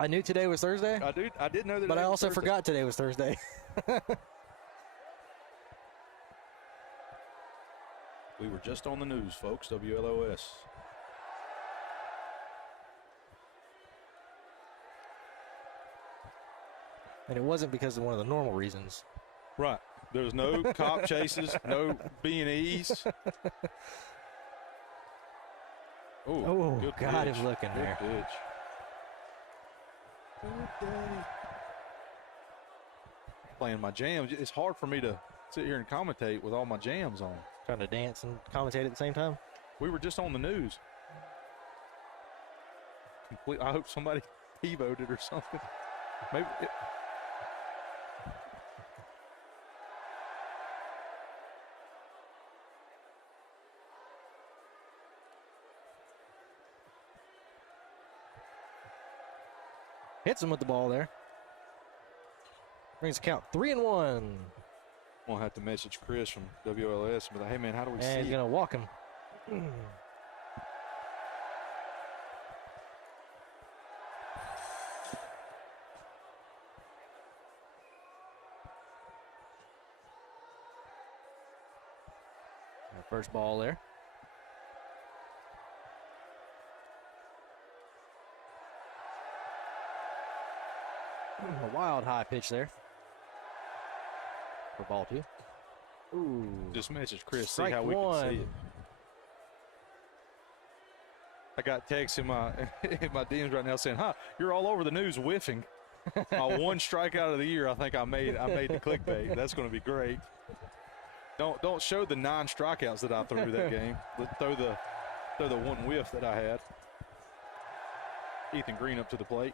I knew today was Thursday. I did know that. But I also forgot today was Thursday. We were just on the news, folks. WLOS. And it wasn't because of one of the normal reasons. Right. There was no cop chases, no B&Es. Oh, good got pitch. him looking Good there. pitch. Good day. playing my jams. It's hard for me to sit here and commentate with all my jams on. Trying to dance and commentate at the same time. We were just on the news. I hope somebody T-voted or something. Maybe. Hits him with the ball there. Brings the count 3-1. I'm going to have to message Chris from WLS and be like, hey, man, how do we see And he's going to walk him. First ball there. A wild high pitch there. For ball 2. Ooh. Just message Chris, see Strike how we one. can see it. I got texts in my DMs right now saying, you're all over the news whiffing. My one strikeout of the year, I think I made the clickbait. That's going to be great. Don't show the 9 strikeouts that I threw that game. Throw the one whiff that I had. Ethan Green up to the plate.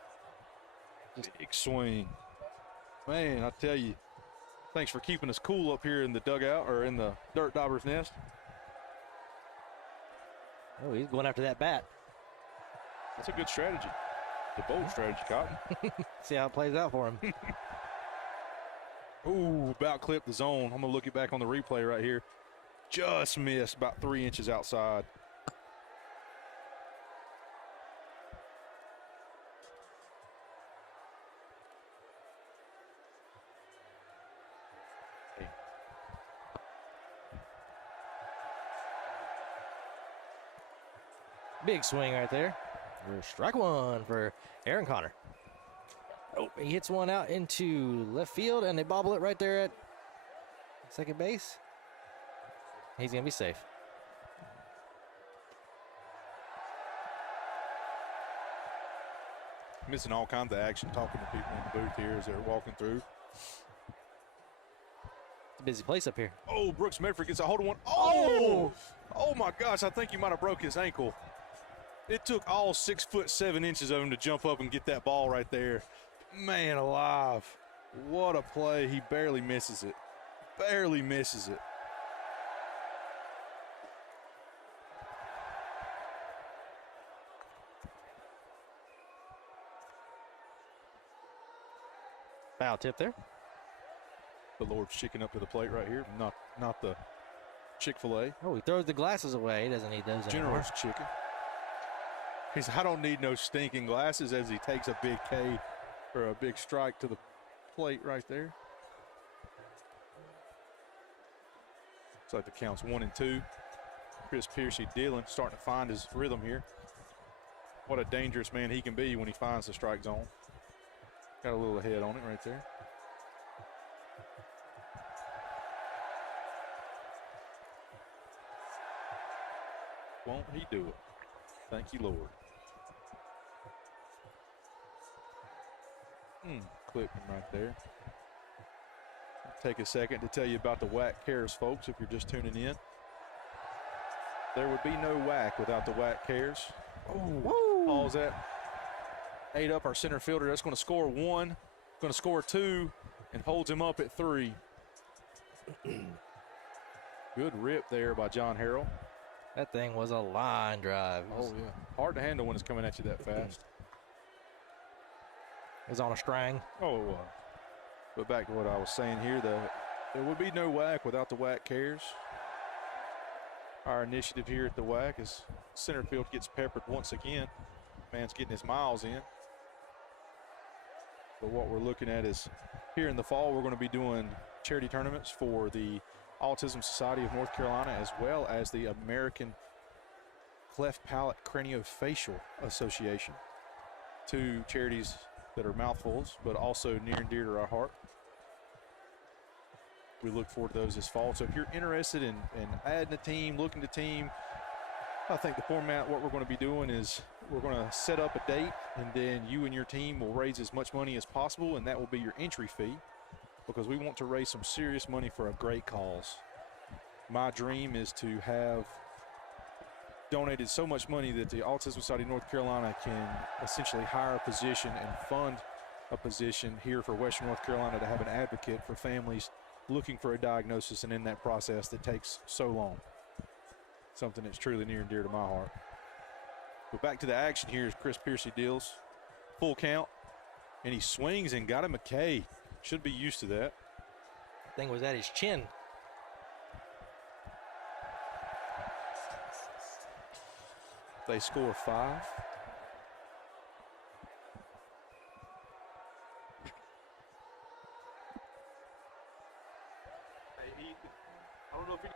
Big swing. Man, I tell you, thanks for keeping us cool up here in the dugout or in the Dirt Dauber's nest. Oh, he's going after that bat. That's a good strategy. The bold strategy, Cotton. See how it plays out for him. Ooh, about clipped the zone. I'm going to look it back on the replay right here. Just missed about 3 inches outside. Big swing right there. Strike one for Aaron Connor. Oh, he hits one out into left field, and they bobble it right there at second base. He's going to be safe. Missing all kinds of action, talking to people in the booth here as they're walking through. It's a busy place up here. Oh, Brooks Medford gets a hold of one. Oh! Oh, my gosh, I think he might have broke his ankle. It took all 6'7" of him to jump up and get that ball right there. Man alive. What a play. He barely misses it. Barely misses it. Foul tip there. The Lord's chicken up to the plate right here. Not the Chick-fil-A. Oh, he throws the glasses away. He doesn't need those anymore. General's chicken. He said, I don't need no stinking glasses, as he takes a big K or a big strike to the plate right there. Looks like the count's 1 and 2. Chris Piercy Dillon starting to find his rhythm here. What a dangerous man he can be when he finds the strike zone. Got a little ahead on it right there. Won't he do it? Thank you, Lord. Clip him right there. I'll take a second to tell you about the WAC cares, folks, if you're just tuning in. There would be no WAC without the WAC cares. Oh, balls that. 8 up our center fielder. That's going to score 1, going to score 2, and holds him up at 3. Good rip there by John Harrell. That thing was a line drive. Oh, yeah. Hard to handle when it's coming at you that fast. It was on a string. Oh, it was. But back to what I was saying here, there would be no WAC without the WAC cares. Our initiative here at the WAC is center field gets peppered once again. Man's getting his miles in. But what we're looking at is here in the fall, we're going to be doing charity tournaments for the Autism Society of North Carolina, as well as the American Cleft Palate Craniofacial Association. 2 charities that are mouthfuls, but also near and dear to our heart. We look forward to those this fall. So if you're interested in adding a team, looking to team, I think the format, what we're going to be doing is we're going to set up a date, and then you and your team will raise as much money as possible, and that will be your entry fee. because we want to raise some serious money for a great cause. My dream is to have donated so much money that the Autism Society of North Carolina can essentially hire a position and fund a position here for Western North Carolina to have an advocate for families looking for a diagnosis, and in that process that takes so long. Something that's truly near and dear to my heart. But back to the action here as Chris Piercy deals. Full count, and he swings and got a McKay. Should be used to that. Thing was at his chin. They score 5. I don't know if he.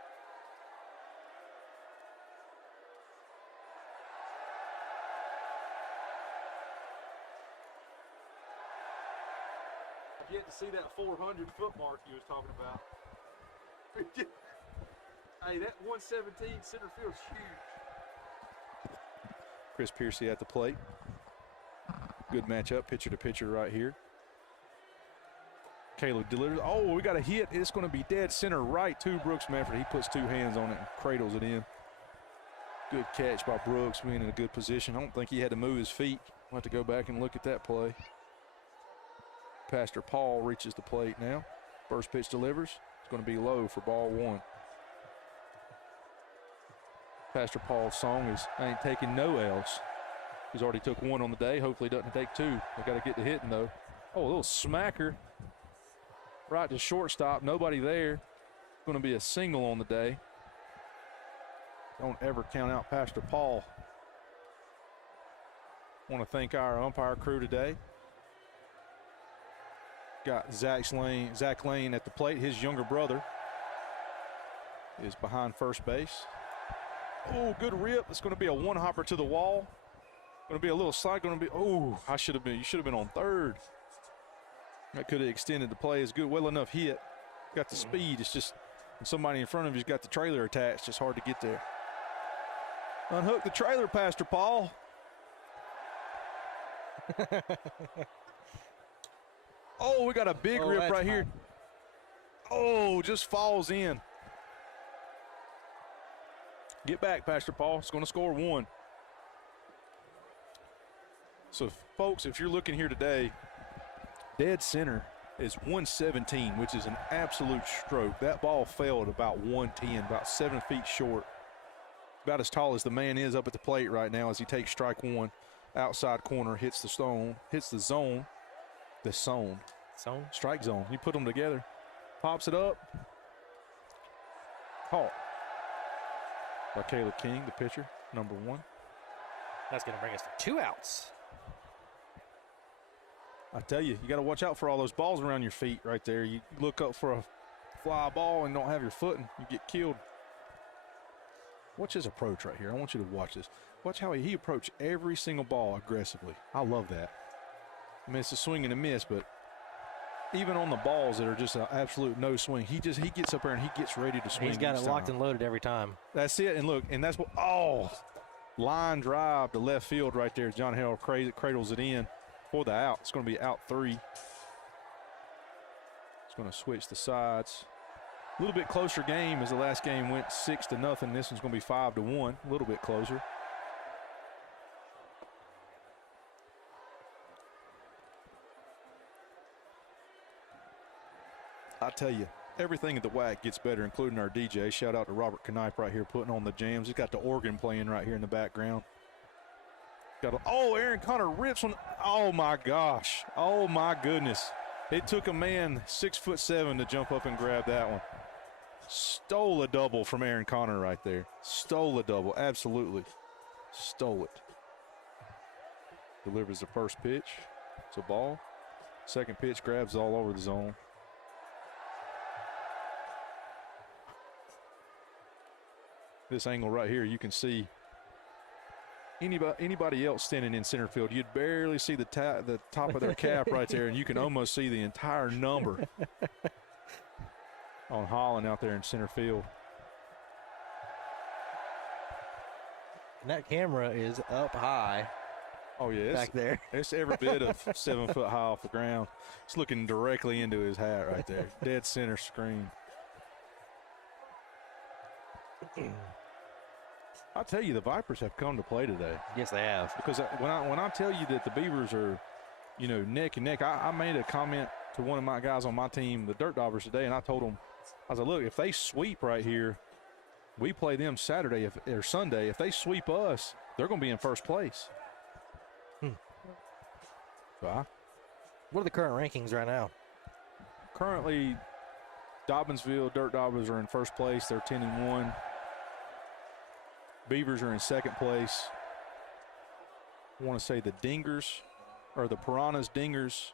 I've yet to see that 400-foot mark you was talking about. Hey, that 117 center field's huge. Chris Piercy at the plate. Good matchup, pitcher to pitcher right here. Caleb delivers. Oh, we got a hit. It's going to be dead center right to Brooks Medford. He puts 2 hands on it and cradles it in. Good catch by Brooks, being in a good position. I don't think he had to move his feet. We'll have to go back and look at that play. Pastor Paul reaches the plate now. First pitch delivers. It's going to be low for ball 1. Pastor Paul's song is "I Ain't Taking No L's." He's already took 1 on the day. Hopefully he doesn't take 2. They got to get the hitting though. Oh, a little smacker right to shortstop. Nobody there. Going to be a single on the day. Don't ever count out Pastor Paul. Want to thank our umpire crew today. Got Zach Lane at the plate. His younger brother is behind first base. Oh, good rip. It's going to be a one-hopper to the wall. Going to be a little slide. Going to be, oh, you should have been on third. That could have extended the play. It's good, well enough hit. Got the speed. It's just when somebody in front of you's got the trailer attached, it's hard to get there. Unhook the trailer, Pastor Paul. Oh, we got a big rip right here. Oh, just falls in. Get back, Pastor Paul. It's going to score 1. So, folks, if you're looking here today, dead center is 117, which is an absolute stroke. That ball fell at about 110, about 7 feet short. About as tall as the man is up at the plate right now as he takes strike 1. Outside corner, hits the zone. Strike zone. You put them together. Pops it up. Caught by Caleb King, the pitcher, number 1. That's going to bring us to 2 outs. I tell you, you got to watch out for all those balls around your feet right there. You look up for a fly ball and don't have your foot and you get killed. Watch his approach right here. I want you to watch this. Watch how he approached every single ball aggressively. I love that. I mean, it's a swing and a miss, but even on the balls that are just an absolute no swing, he gets up there and he gets ready to swing. He's got it locked and loaded every time. That's it. And look, and that's what, oh, line drive to left field right there. John Harrell cradles it in for the out. It's going to be out 3. It's going to switch the sides. A little bit closer game as the last game went 6-0. This one's going to be 5-1, a little bit closer. I tell you, everything at the WAC gets better, including our DJ. Shout out to Robert Knipe right here putting on the jams. He's got the organ playing right here in the background. Aaron Connor rips one. Oh my gosh. Oh my goodness. It took a man 6'7" to jump up and grab that one. Stole a double from Aaron Connor right there. Stole a double, absolutely. Stole it. Delivers the first pitch. It's a ball. Second pitch grabs all over the zone. This angle right here, you can see anybody else standing in center field, you'd barely see the top of their cap right there, and you can almost see the entire number on Holland out there in center field. And that camera is up high. Oh, yeah. back there. It's every bit of 7 foot high off the ground. It's looking directly into his hat right there. Dead center screen. I tell you, the Vipers have come to play today. Yes, they have. Because when I tell you that the Beavers are, you know, neck and neck, I made a comment to one of my guys on my team, the Dirt Daubers, today, and I told them, I said, look, if they sweep right here, we play them Saturday or Sunday. If they sweep us, they're going to be in first place. So What are the current rankings right now? currently, Dobbinsville Dirt Daubers are in first place. They're 10-1. Beavers are in second place. I want to say the Dingers, or the Piranhas, Dingers,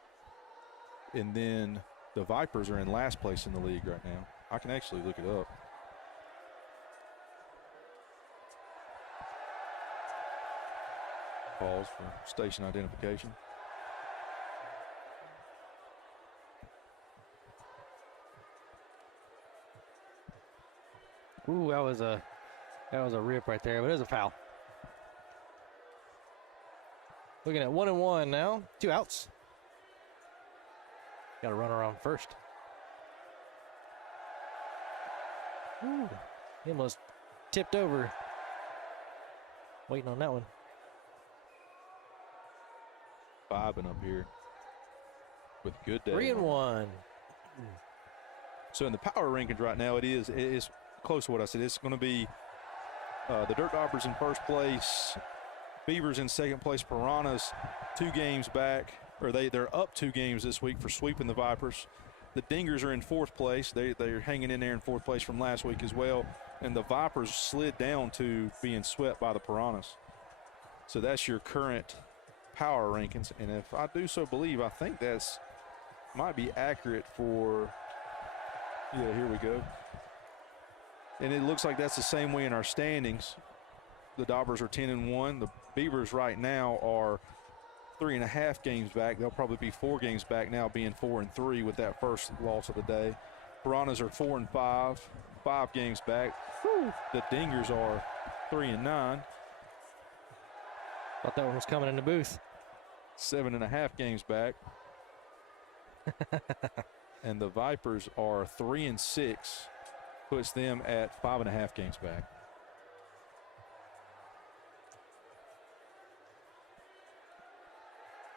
and then the Vipers are in last place in the league right now. I can actually look it up. Pause for station identification. Ooh, that was a rip right there, but it was a foul. Looking at 1-1 now. 2 outs. Got a runner on first. Ooh, he almost tipped over. Waiting on that one. Vibing up here with a good day. 3-1. So in the power rankings right now, it is close to what I said. It's going to be the Dirt Daubers in first place, Beavers in second place, Piranhas 2 games back, or they're up 2 games this week for sweeping the Vipers. The Dingers are in fourth place. They're hanging in there in fourth place from last week as well. And the Vipers slid down to being swept by the Piranhas. So that's your current power rankings. And if I do so believe, I think that's might be accurate for, yeah, here we go. And it looks like that's the same way in our standings. The Daubers are 10-1. The Beavers right now are 3.5 games back. They'll probably be 4 games back now, being 4-3 with that first loss of the day. Piranhas are 4-5, 5 games back. Whew. The Dingers are 3-9. Thought that one was coming in the booth. 7.5 games back. And the Vipers are 3-6, puts them at 5.5 games back.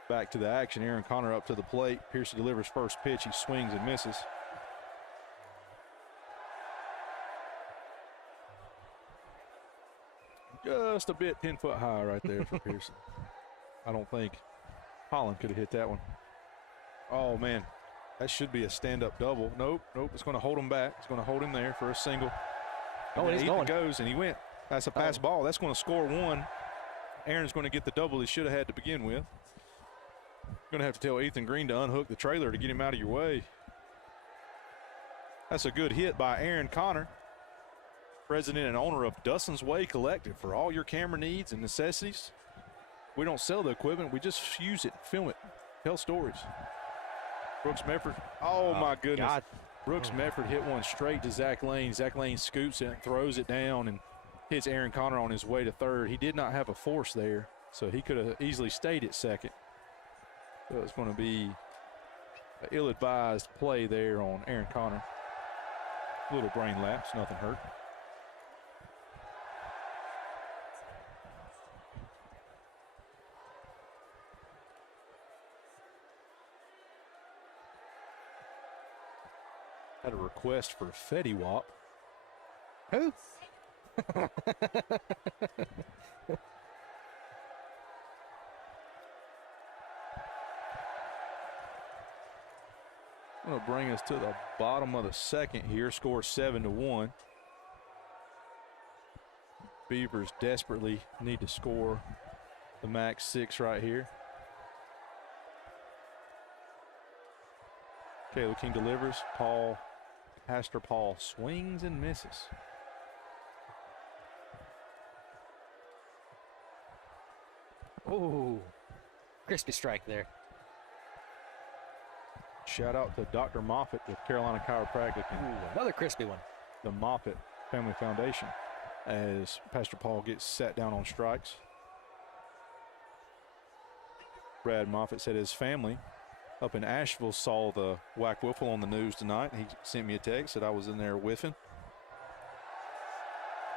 Back to the action. Aaron Connor up to the plate. Pearson delivers first pitch. He swings and misses. Just a bit 10 foot high right there for Pearson. I don't think Holland could have hit that one. Oh, man. That should be a stand-up double. Nope. It's going to hold him back. It's going to hold him there for a single. Oh, and he's going. Goes, and he went. That's a pass ball. That's going to score 1. Aaron's going to get the double he should have had to begin with. Going to have to tell Ethan Green to unhook the trailer to get him out of your way. That's a good hit by Aaron Connor, president and owner of Dustin's Way Collective. For all your camera needs and necessities, we don't sell the equipment. We just use it, film it, tell stories. Brooks Medford. Oh, my goodness. God. Brooks Medford hit one straight to Zach Lane. Zach Lane scoops it and throws it down and hits Aaron Connor on his way to third. He did not have a force there, so he could have easily stayed at second. So it's going to be an ill-advised play there on Aaron Connor. A little brain lapse, nothing hurt. Had a request for Fetty Wap. Who? Going to bring us to the bottom of the second here. Score 7-1. Beavers desperately need to score the max 6 right here. Caleb King delivers. Pastor Paul swings and misses. Oh, crispy strike there. Shout out to Dr. Moffitt with Carolina Chiropractic and Another crispy one. the Moffitt Family Foundation as Pastor Paul gets sat down on strikes. Brad Moffitt said his family up in Asheville saw the WAC Wiffle on the news tonight. He sent me a text, said I was in there whiffing.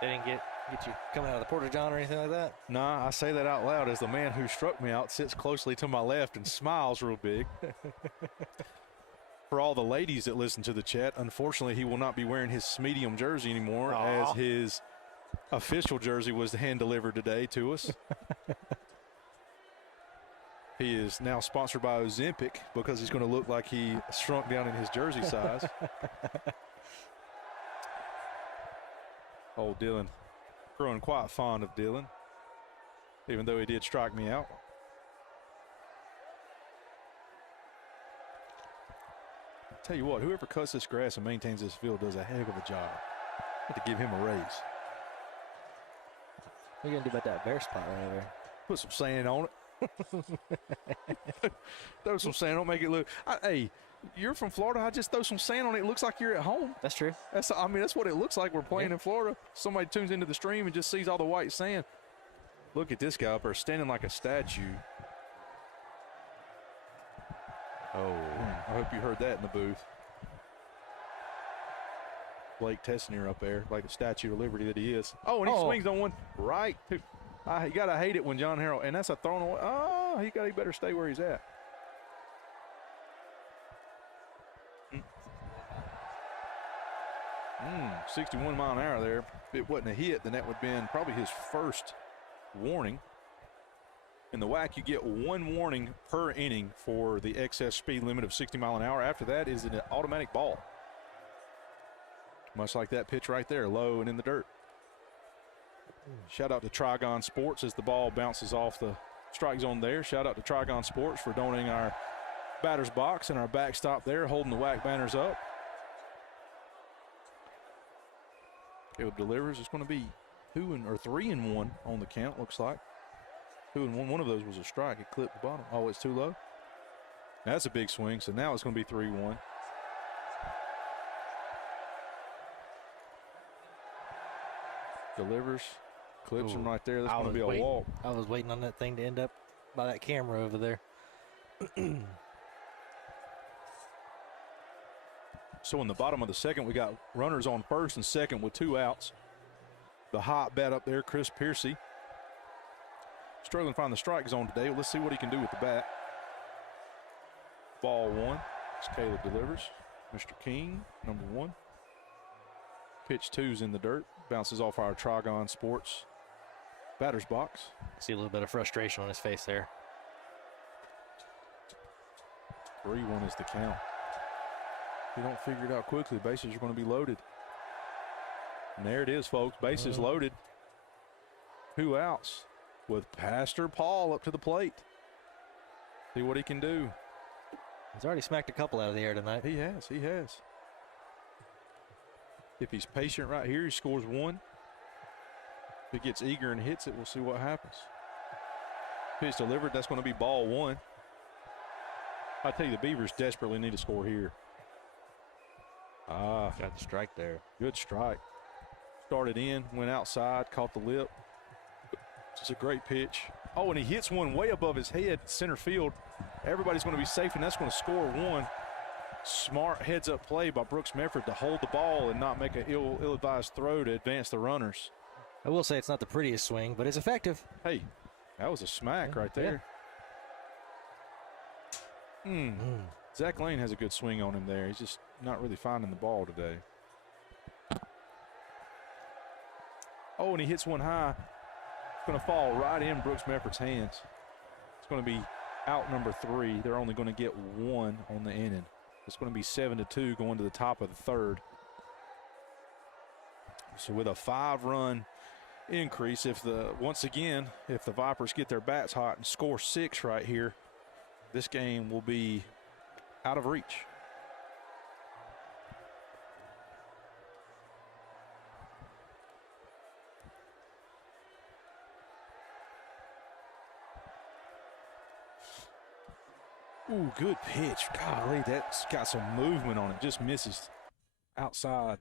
They didn't get you coming out of the porta-john or anything like that? Nah, I say that out loud as the man who struck me out sits closely to my left and smiles real big. For all the ladies that listen to the chat, unfortunately, he will not be wearing his medium jersey anymore as his official jersey was hand-delivered today to us. He is now sponsored by Ozempic because he's going to look like he shrunk down in his jersey size. Old Dylan, growing quite fond of Dylan, even though he did strike me out. Tell you what, whoever cuts this grass and maintains this field does a heck of a job. I have to give him a raise. What are you going to do about that bare spot right over there? Put some sand on it. Throw some sand on it, make it look. Hey, you're from Florida. I just throw some sand on it. It looks like you're at home. That's true. That's what it looks like. We're playing in Florida. Somebody tunes into the stream and just sees all the white sand. Look at this guy up there standing like a statue. Oh, I hope you heard that in the booth. Blake Tessiner up there like the Statue of Liberty that he is. Oh, and he swings on one right to. You got to hate it when John Harrell, and that's a thrown away. Oh, he better stay where he's at. 61 mile an hour there. If it wasn't a hit, then that would have been probably his first warning. In the WAC, you get one warning per inning for the excess speed limit of 60 mile an hour. After that is an automatic ball. Much like that pitch right there, low and in the dirt. Shout out to Trigon Sports as the ball bounces off the strike zone there. Shout out to Trigon Sports for donating our batter's box and our backstop there, holding the WAC banners up. Caleb delivers. It's going to be 3-1 on the count, looks like. 2-1. One of those was a strike. It clipped the bottom. Oh, it's too low. That's a big swing. So now it's going to be 3-1. Delivers. Clips him right there. That's going to be a walk. I was waiting on that thing to end up by that camera over there. So in the bottom of the second, we got runners on first and second with 2 outs. The hot bat up there, Chris Piercy. Struggling to find the strike zone today. Let's see what he can do with the bat. Ball 1. As Caleb delivers. Mr. King, number 1. Pitch 2's in the dirt. Bounces off our Trigon Sports batter's box. See a little bit of frustration on his face there. 3-1 is the count. If you don't figure it out quickly, bases are going to be loaded. And there it is, folks. Bases loaded. 2 outs with Pastor Paul up to the plate. See what he can do. He's already smacked a couple out of the air tonight. He has. He has. If he's patient right here, he scores 1. If he gets eager and hits it, we'll see what happens. Pitch delivered. That's going to be ball 1. I tell you, the Beavers desperately need to score here. Got the strike there. Good strike. Started in, went outside, caught the lip. It's a great pitch. Oh, and he hits one way above his head, center field. Everybody's going to be safe, and that's going to score 1. Smart heads-up play by Brooks Mefford to hold the ball and not make an ill-advised throw to advance the runners. I will say it's not the prettiest swing, but it's effective. Hey, that was a smack right there. Zach Lane has a good swing on him there. He's just not really finding the ball today. Oh, and he hits one high. It's going to fall right in Brooks Mefford's hands. It's going to be out number 3. They're only going to get 1 on the inning. It's going to be 7-2 going to the top of the third. So with a 5-run increase, once again, if the Vipers get their bats hot and score 6 right here, this game will be out of reach. Ooh, good pitch. Golly, that's got some movement on it. Just misses outside.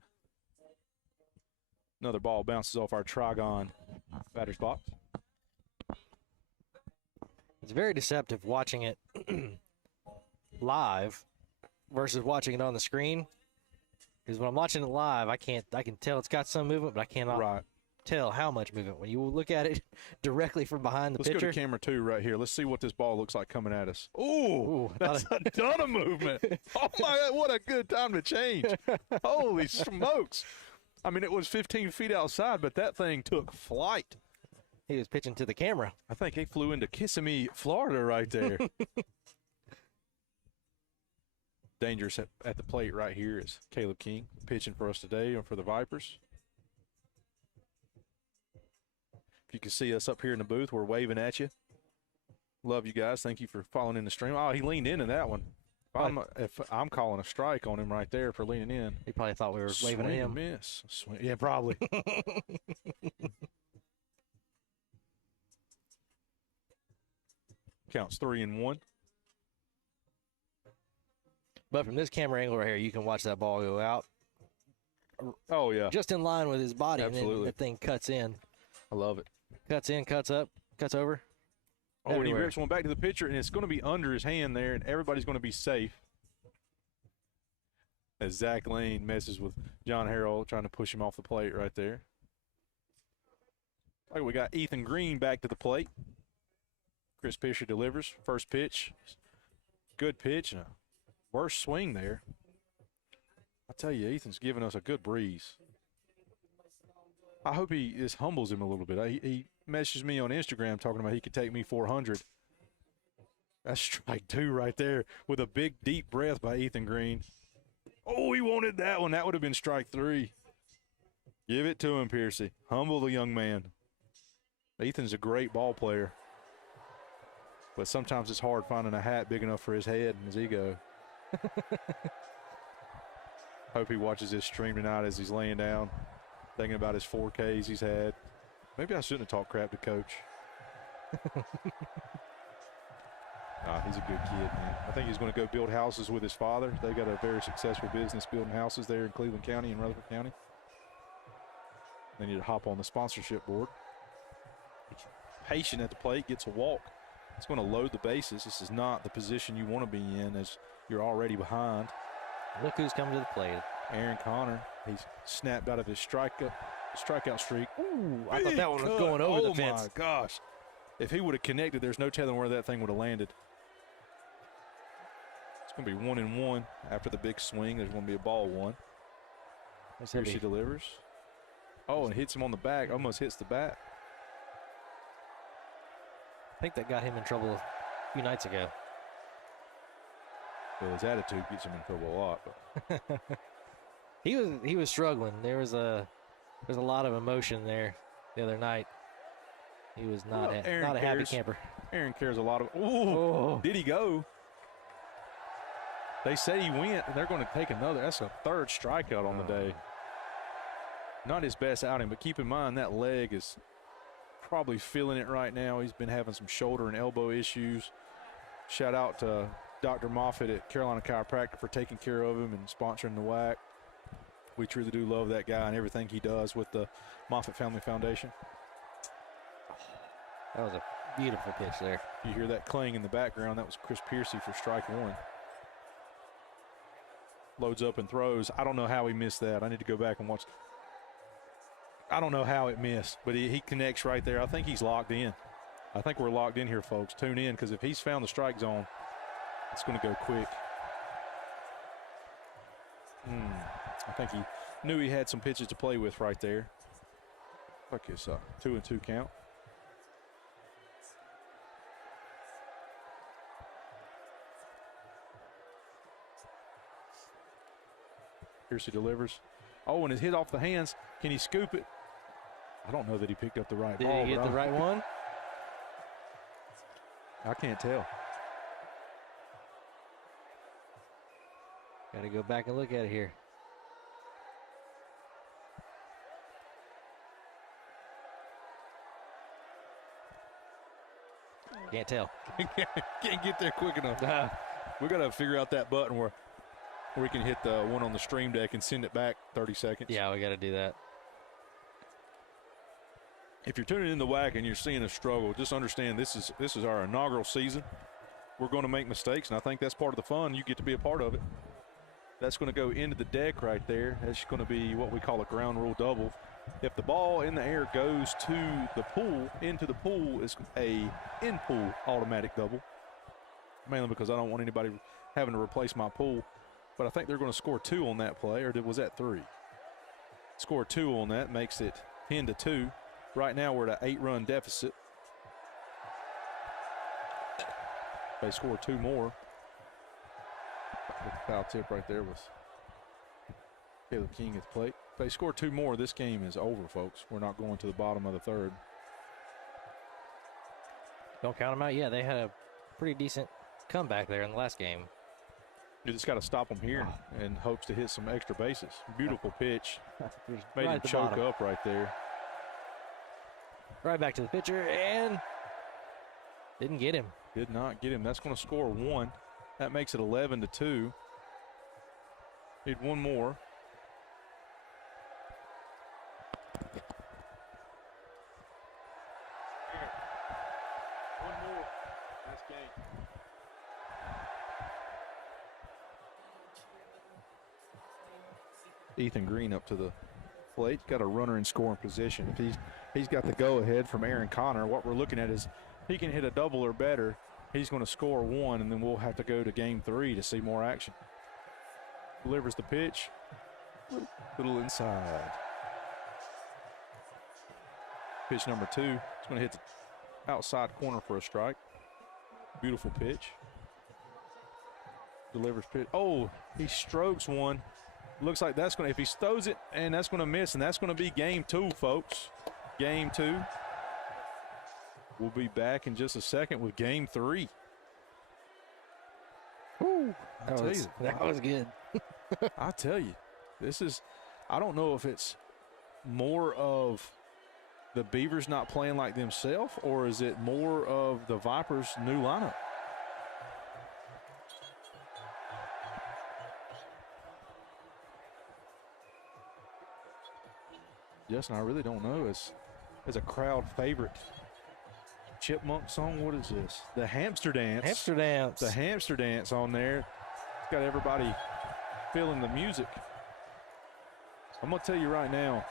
Another ball bounces off our Trigon batter's box. It's very deceptive watching it live versus watching it on the screen. Because when I'm watching it live, I can tell it's got some movement, but I cannot tell how much movement. When you look at it directly from behind the pitcher. Let's go to camera 2 right here. Let's see what this ball looks like coming at us. Ooh, that's a ton of movement. Oh, my God, what a good time to change. Holy smokes. I mean, it was 15 feet outside, but that thing took flight. He was pitching to the camera. I think he flew into Kissimmee, Florida right there. Dangerous at the plate right here is Caleb King pitching for us today and for the Vipers. If you can see us up here in the booth, we're waving at you. Love you guys. Thank you for following in the stream. Oh, he leaned into that one. If I'm calling a strike on him right there for leaning in. He probably thought we were waving at him. Miss. Yeah, probably. Counts 3-1. But from this camera angle right here, you can watch that ball go out. Oh, yeah. Just in line with his body. Absolutely. And then the thing cuts in. I love it. Cuts in, cuts up, cuts over. Oh, and he rips one back to the pitcher, and it's going to be under his hand there, and everybody's going to be safe. As Zach Lane messes with John Harrell, trying to push him off the plate right there. All right, we got Ethan Green back to the plate. Chris Fisher delivers. First pitch. Good pitch. And a worse swing there. I tell you, Ethan's giving us a good breeze. I hope this humbles him a little bit. He messaged me on Instagram talking about he could take me 400. That's strike 2 right there with a big, deep breath by Ethan Green. Oh, he wanted that one. That would have been strike 3. Give it to him, Piercy. Humble the young man. Ethan's a great ball player. But sometimes it's hard finding a hat big enough for his head and his ego. Hope he watches this stream tonight as he's laying down, thinking about his 4Ks he's had. Maybe I shouldn't have talked crap to Coach. He's a good kid, man. I think he's going to go build houses with his father. They got a very successful business building houses there in Cleveland County and Rutherford County. They need to hop on the sponsorship board. Patient at the plate, gets a walk. It's going to load the bases. This is not the position you want to be in as you're already behind. Look who's coming to the plate. Aaron Connor. He's snapped out of his strikeout streak. Ooh, I thought that one was going over the fence. Oh, my gosh. If he would have connected, there's no telling where that thing would have landed. It's going to be 1-1 after the big swing. There's going to be a ball 1. Here she delivers. Oh, and hits him on the back. Almost hits the bat. I think that got him in trouble a few nights ago. Well, his attitude gets him in trouble a lot. But. He was struggling. There's a lot of emotion there the other night. He was not a happy camper. Aaron cares a lot of. Ooh, did he go? They say he went, and they're going to take another. That's a third strikeout on the day. Not his best outing, but keep in mind that leg is probably feeling it right now. He's been having some shoulder and elbow issues. Shout out to Dr. Moffitt at Carolina Chiropractic for taking care of him and sponsoring the WAC. We truly do love that guy and everything he does with the Moffitt Family Foundation. That was a beautiful pitch there. You hear that clang in the background. That was Chris Piercy for strike 1. Loads up and throws. I don't know how he missed that. I need to go back and watch. I don't know how it missed, but he connects right there. I think he's locked in. I think we're locked in here, folks. Tune in, because if he's found the strike zone, it's going to go quick. I think he knew he had some pitches to play with right there. Fuck it's a 2-2 count. Piercy delivers. Oh, and it's hit off the hands. Can he scoop it? I don't know that he picked up the right ball. Did he get the right one? I can't tell. Got to go back and look at it here. Can't tell. Can't get there quick enough. We got to figure out that button where we can hit the one on the stream deck and send it back 30 seconds. Yeah, we got to do that. if you're tuning in the WAC and you're seeing a struggle, just understand this is our inaugural season. We're going to make mistakes, and I think that's part of the fun. You get to be a part of it. That's going to go into the deck right there. That's going to be what we call a ground rule double. If the ball in the air goes to the pool, into the pool is a in-pool automatic double, mainly because I don't want anybody having to replace my pool. But I think they're going to score 2 on that play, or was that 3? Score 2 on that makes it 10-2. Right now we're at an 8-run deficit. If they score 2 more, the foul tip right there was Caleb King at the plate. If they score 2 more, this game is over, folks. We're not going to the bottom of the 3rd. Don't count them out yet. They had a pretty decent comeback there in the last game. You just got to stop them here and hopes to hit some extra bases. Beautiful pitch. Made him choke up right there. Right back to the pitcher, and didn't get him. Did not get him. That's going to score 1. That makes it 11-2. Need 1 more. One more. That's game. Ethan Green up to the plate. Got a runner in scoring position. If he's got the go-ahead from Aaron Connor, what we're looking at is he can hit a double or better. He's going to score 1, and then we'll have to go to game 3 to see more action. Delivers the pitch. Little inside. Pitch number 2. It's going to hit the outside corner for a strike. Beautiful pitch. Delivers pitch. Oh, he strokes 1. Looks like that's going to, if he throws it, and that's going to miss, and that's going to be game 2, folks. Game 2. We'll be back in just a second with game 3. Woo, That was good. I tell you, this is, I don't know if it's more of the Beavers not playing like themselves, or is it more of the Vipers' new lineup? Justin, I really don't know. As a crowd favorite chipmunk song, what is this? The Hamster Dance. Hamster Dance. The Hamster Dance on there. It's got everybody feeling the music. I'm going to tell you right now,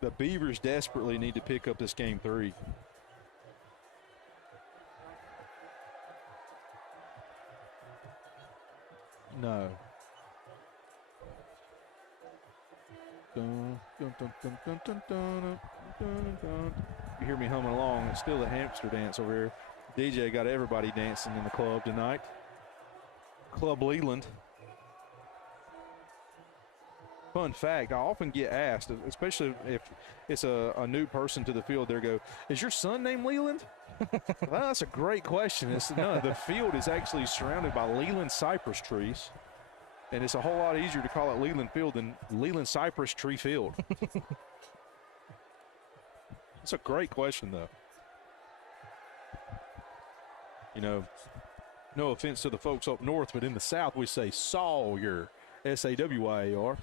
the Beavers desperately need to pick up this game 3. No. Dun, dun, dun, dun, dun, dun, dun, dun, dun. You hear me humming along. It's still a hamster dance over here. DJ got everybody dancing in the club tonight. Club Leland. Fun fact, I often get asked, especially if it's a new person to the field, they go, is your son named Leland? Well, that's a great question. No, the field is actually surrounded by Leland cypress trees. And it's a whole lot easier to call it Leland Field than Leland Cypress Tree Field. It's a great question, though. You know, no offense to the folks up north, but in the South we say Sawyer, S-A-W-Y-A-R.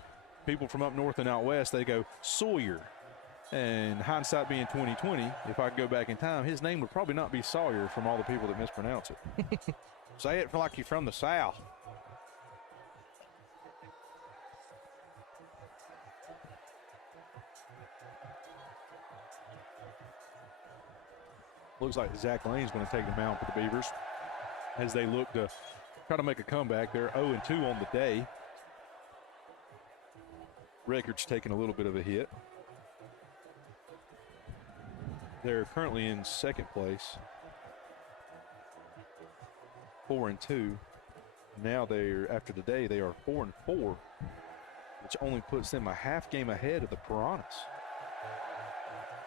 People from up north and out west, they go Sawyer. And hindsight being 2020, if I could go back in time, his name would probably not be Sawyer from all the people that mispronounce it. Say it like you're from the South. Looks like Zach Lane's going to take the mound for the Beavers as they look to try to make a comeback. They're 0-2 on the day. Record's taking a little bit of a hit. They're currently in second place, 4-2. Now they're, after today, they are 4-4, which only puts them a half game ahead of the Piranhas.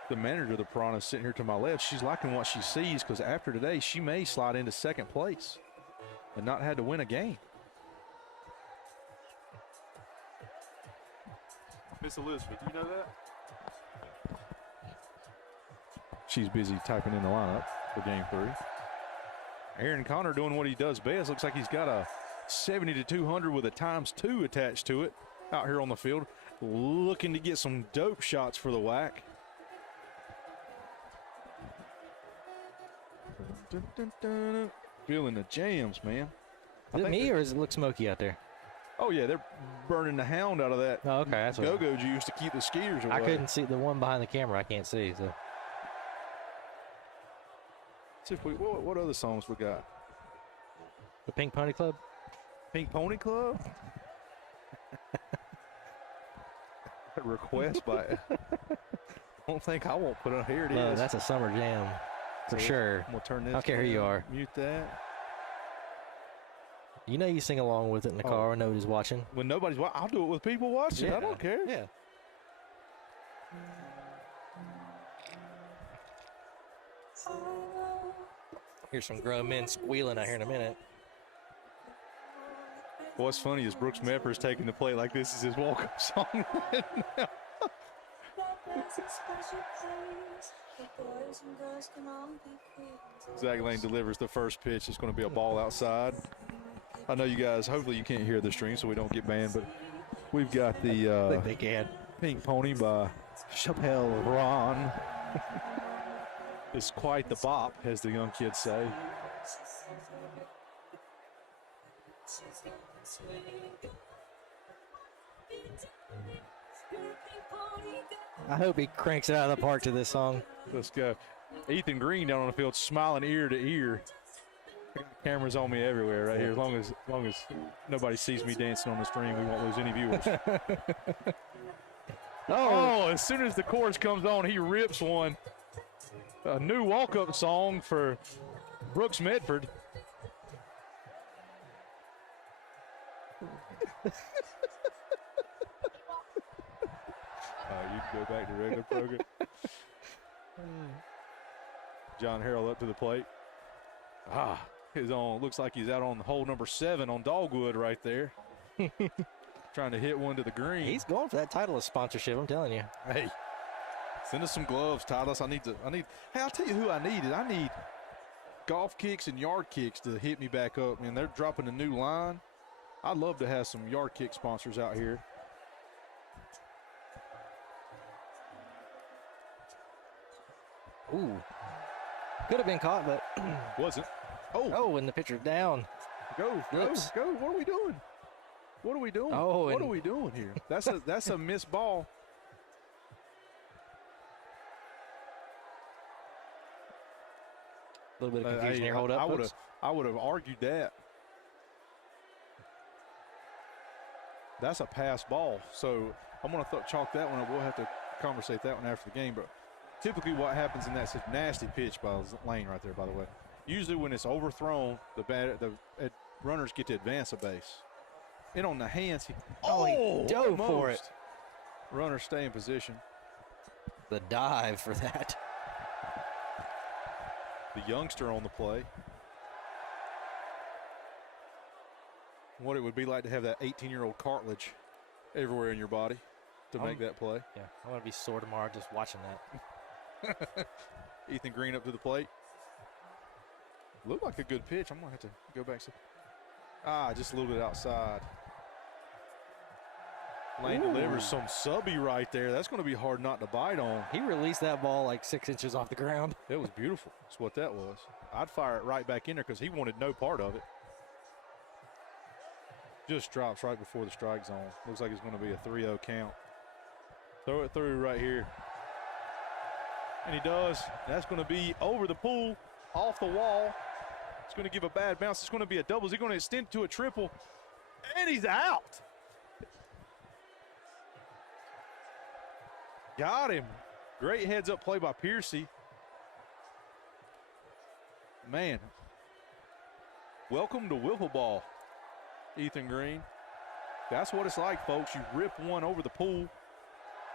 The manager of the Piranhas sitting here to my left, she's liking what she sees because after today, she may slide into second place and not had to win a game. Miss Elizabeth, you know that? She's busy typing in the lineup for game 3. Aaron Connor doing what he does best. Looks like he's got a 70-200 with a ×2 attached to it out here on the field. Looking to get some dope shots for the WAC. Dun, dun, dun. Feeling the jams, man. Is it me or does it look smoky out there? Oh, yeah, they're burning the hound out of that Oh, okay. That's what go-go juice to keep the skiers away. I couldn't see the one behind the camera. I can't see. So. See if what other songs we got? The Pink Pony Club? Pink Pony Club? A request by I don't think I won't put it. Here it No, is. that's a summer jam for sure. I'm gonna turn this. I don't care who you are. Mute that. You know you sing along with it in the car when nobody's watching. When nobody's watching, I'll do it with people watching. I don't care. Yeah. Here's some grown men squealing out here in a minute. What's funny is Brooks Medford's taking the play like this is his walk-up song right now. Zach Lane delivers the first pitch. It's going to be a ball outside. I know you guys, hopefully you can't hear the stream so we don't get banned, but we've got the I think they can. Pink Pony by Chappelle Ron. It's quite the bop, as the young kids say. I hope he cranks it out of the park to this song. Let's go. Ethan Green down on the field smiling ear to ear. Cameras on me everywhere right here. As long as nobody sees me dancing on the stream, we won't lose any viewers. Oh, as soon as the chorus comes on, he rips one. A new walk-up song for Brooks Medford. You can go back to regular program. John Harrell up to the plate. His on looks like he's out on hole number 7 on Dogwood right there. Trying to hit one to the green. He's going for that title of sponsorship, I'm telling you. Hey, send us some gloves, Titus. Hey, I'll tell you who I need. I need golf kicks and yard kicks to hit me back up. Man, they're dropping a new line. I'd love to have some yard kick sponsors out here. Ooh. Could have been caught, but wasn't. Oh, and the pitcher's down. Go. Oops. What are we doing? What are we doing? Oh, what are we doing here? That's a missed ball. A little bit of confusion here. Hold up. I would have argued that. That's a pass ball. So I'm going to chalk that one up. We'll have to conversate that one after the game. But typically what happens in that's a nasty pitch by Lane right there, by the way. Usually when it's overthrown, the runners get to advance a base. And on the hands, he dove for it. Runners stay in position. The dive for that. The youngster on the play. What it would be like to have that 18-year-old cartilage everywhere in your body to make that play. Yeah, I'm going to be sore tomorrow just watching that. Ethan Green up to the plate. Looked like a good pitch. I'm going to have to go back. Just a little bit outside. Lane delivers some subby right there. That's going to be hard not to bite on. He released that ball like 6 inches off the ground. It was beautiful. That's what that was. I'd fire it right back in there because he wanted no part of it. Just drops right before the strike zone. Looks like it's going to be a 3-0 count. Throw it through right here. And he does. That's going to be over the pool, off the wall. It's going to give a bad bounce. It's going to be a double. Is he going to extend to a triple? And he's out. Got him. Great heads-up play by Piercy. Man, welcome to wiffle ball, Ethan Green. That's what it's like, folks. You rip one over the pool,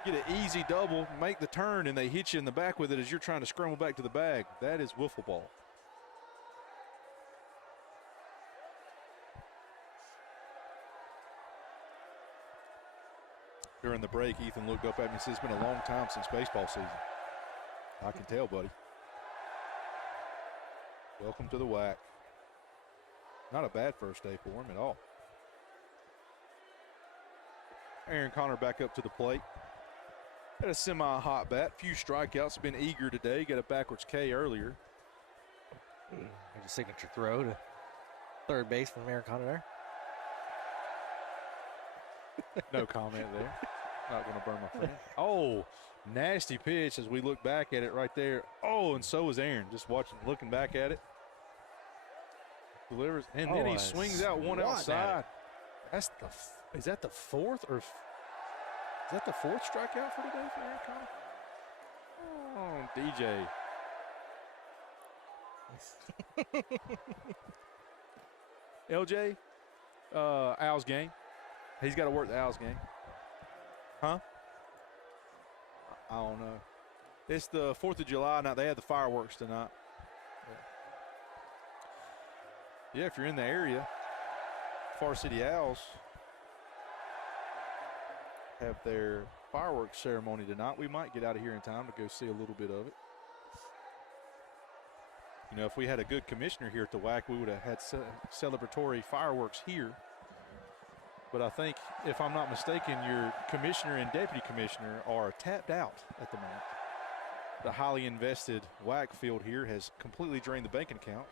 get an easy double, make the turn, and they hit you in the back with it as you're trying to scramble back to the bag. That is wiffle ball. During the break, Ethan looked up at me and said, it's been a long time since baseball season. I can tell, buddy. Welcome to the WAC. Not a bad first day for him at all. Aaron Connor back up to the plate. Had a semi-hot bat. Few strikeouts. Been eager today. Got a backwards K earlier. There's a signature throw to third base from Americana there. No comment there. Not going to burn my friend. Oh, nasty pitch as we look back at it right there. Oh, and so is Aaron, just looking back at it. Delivers, and then he swings out one outside. That's is that the fourth or is that the fourth strikeout for today for Americana? Oh, DJ. LJ, Al's game. He's got to work the Al's game. Huh? I don't know. It's the 4th of July night. They had the fireworks tonight. Yeah, if you're in the area, Far City Owls have their fireworks ceremony tonight. We might get out of here in time to go see a little bit of it. You know, if we had a good commissioner here at the WAC, we would have had celebratory fireworks here. But I think, if I'm not mistaken, your commissioner and deputy commissioner are tapped out at the moment. The highly invested WAC field here has completely drained the banking account.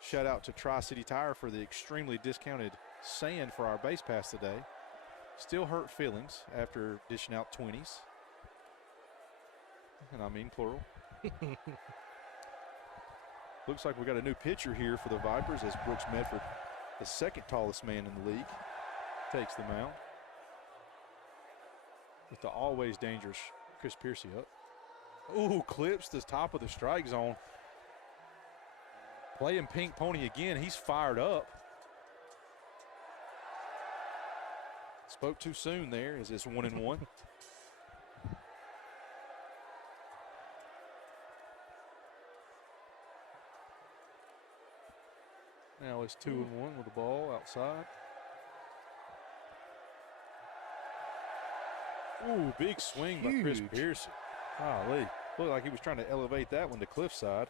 Shout out to Tri-City Tire for the extremely discounted sand for our base pass today. Still hurt feelings after dishing out 20s. And I mean plural. Looks like we got a new pitcher here for the Vipers as Brooks Medford, the second tallest man in the league, takes the mound. With the always dangerous Chris Piercy up. Ooh, clips the top of the strike zone. Playing pink pony again. He's fired up. Spoke too soon there as it's 1-1. Now it's 2-1 with the ball outside. Ooh, big swing by Chris Pearson. Golly. Looked like he was trying to elevate that one to cliffside.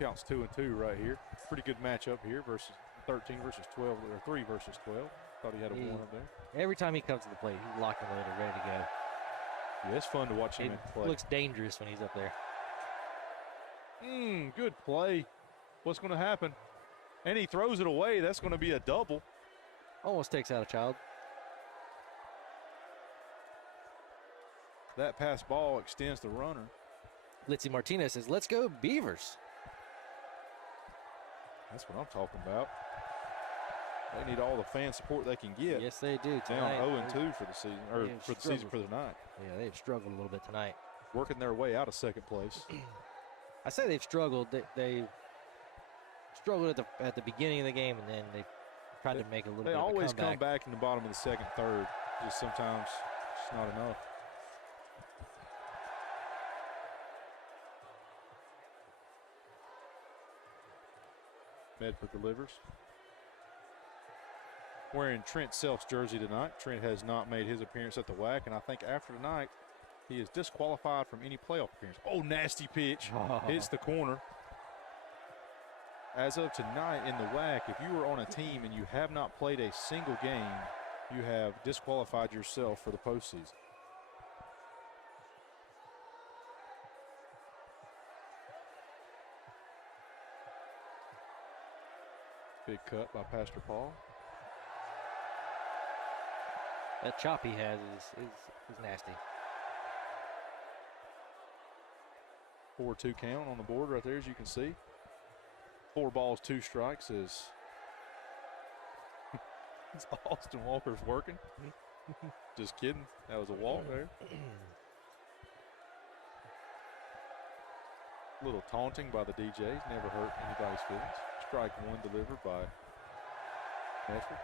Counts 2-2 right here. Pretty good matchup here versus 13 versus 12, or 3 versus 12. Thought he had a 1 up there. Every time he comes to the plate, he's locked and loaded, ready to go. Yeah, it's fun to watch him play. Looks dangerous when he's up there. Good play. What's going to happen? And he throws it away. That's going to be a double. Almost takes out a child. That pass ball extends the runner. Litzy Martinez says, "Let's go Beavers." That's what I'm talking about. They need all the fan support they can get. Yes, they do. Down 0-2 for the season, or for the season for the night. Yeah, they've struggled a little bit tonight. Working their way out of second place. I say they've struggled. They struggled at the beginning of the game, and then they tried to make a little bit of a comeback. They always come back in the bottom of the second, third. Just sometimes it's not enough. Medford delivers. Wearing Trent Self's jersey tonight. Trent has not made his appearance at the WAC, and I think after tonight, he is disqualified from any playoff appearance. Oh, nasty pitch. Hits the corner. As of tonight in the WAC, if you were on a team and you have not played a single game, you have disqualified yourself for the postseason. Big cut by Pastor Paul. That chop he has is nasty. 4-2 count on the board right there, as you can see. 4 balls, 2 strikes is Austin Walker's working. Just kidding. That was a walk there. A little taunting by the DJs. Never hurt anybody's feelings. Strike 1 delivered by Medford.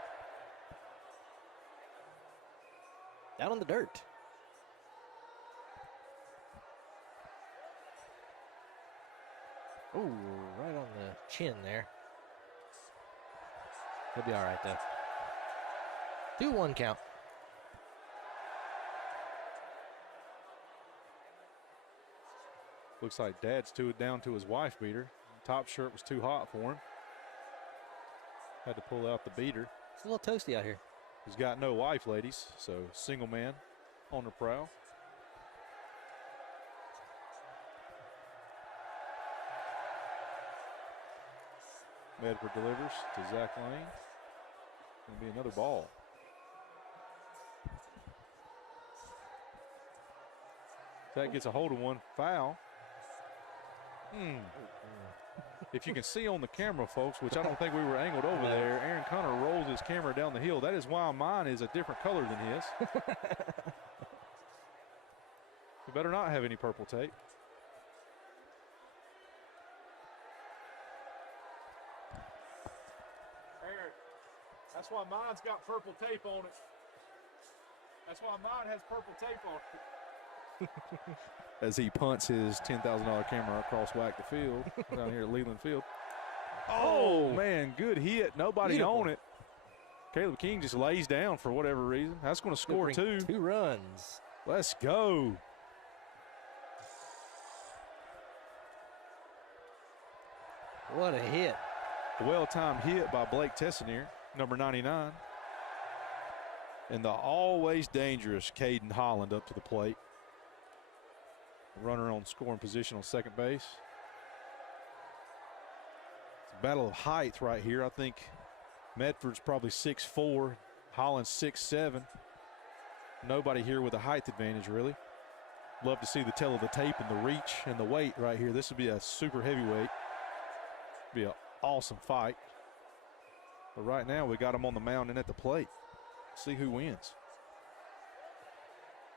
Down on the dirt. Oh, right on the chin there. He'll be all right, though. 2-1 count. Looks like Dad's down to his wife beater. Top shirt was too hot for him. Had to pull out the beater. It's a little toasty out here. He's got no wife, ladies, so single man on the prowl. Medford delivers to Zach Lane. Going to be another ball. Zach gets a hold of one. Foul. If you can see on the camera, folks, which I don't think we were angled over there, Aaron Connor rolls his camera down the hill. That is why mine is a different color than his. We better not have any purple tape. Aaron, that's why mine's got purple tape on it. That's why mine has purple tape on it. As he punts his $10,000 camera across WAC the field down here at Leland Field. Oh, man, good hit. Nobody Beautiful. on it. Caleb King just lays down for whatever reason. That's going to score two. 2 runs. Let's go. What a hit. A well-timed hit by Blake Tessinier, number 99. And the always dangerous Caden Holland up to the plate. Runner on scoring position on second base. It's a battle of height right here. I think Medford's probably 6'4", Holland's 6'7". Nobody here with a height advantage, really. Love to see the tail of the tape and the reach and the weight right here. This would be a super heavyweight. Be an awesome fight. But right now we got him on the mound and at the plate. See who wins.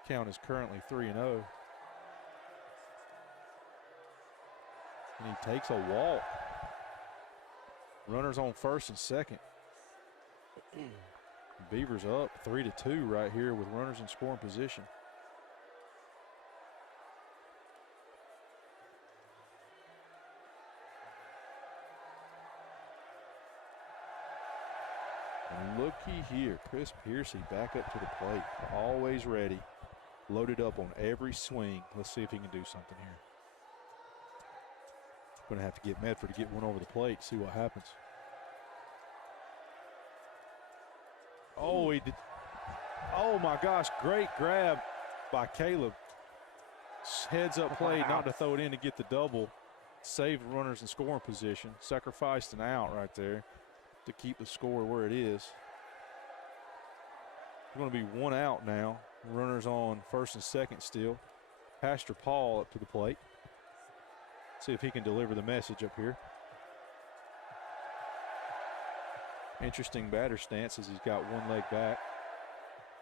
Count is currently 3-0. And he takes a walk. Runners on first and second. Beavers up 3-2 right here with runners in scoring position. And looky here, Chris Piercy back up to the plate. Always ready. Loaded up on every swing. Let's see if he can do something here. Going to have to get Medford to get one over the plate, see what happens. Oh, he did. Oh my gosh, great grab by Caleb. Heads up play, not to throw it in to get the double. Saved runners in scoring position. Sacrificed an out right there to keep the score where it is. It's going to be 1 out now. Runners on first and second still. Pastor Paul up to the plate. See if he can deliver the message up here. Interesting batter stance as he's got one leg back.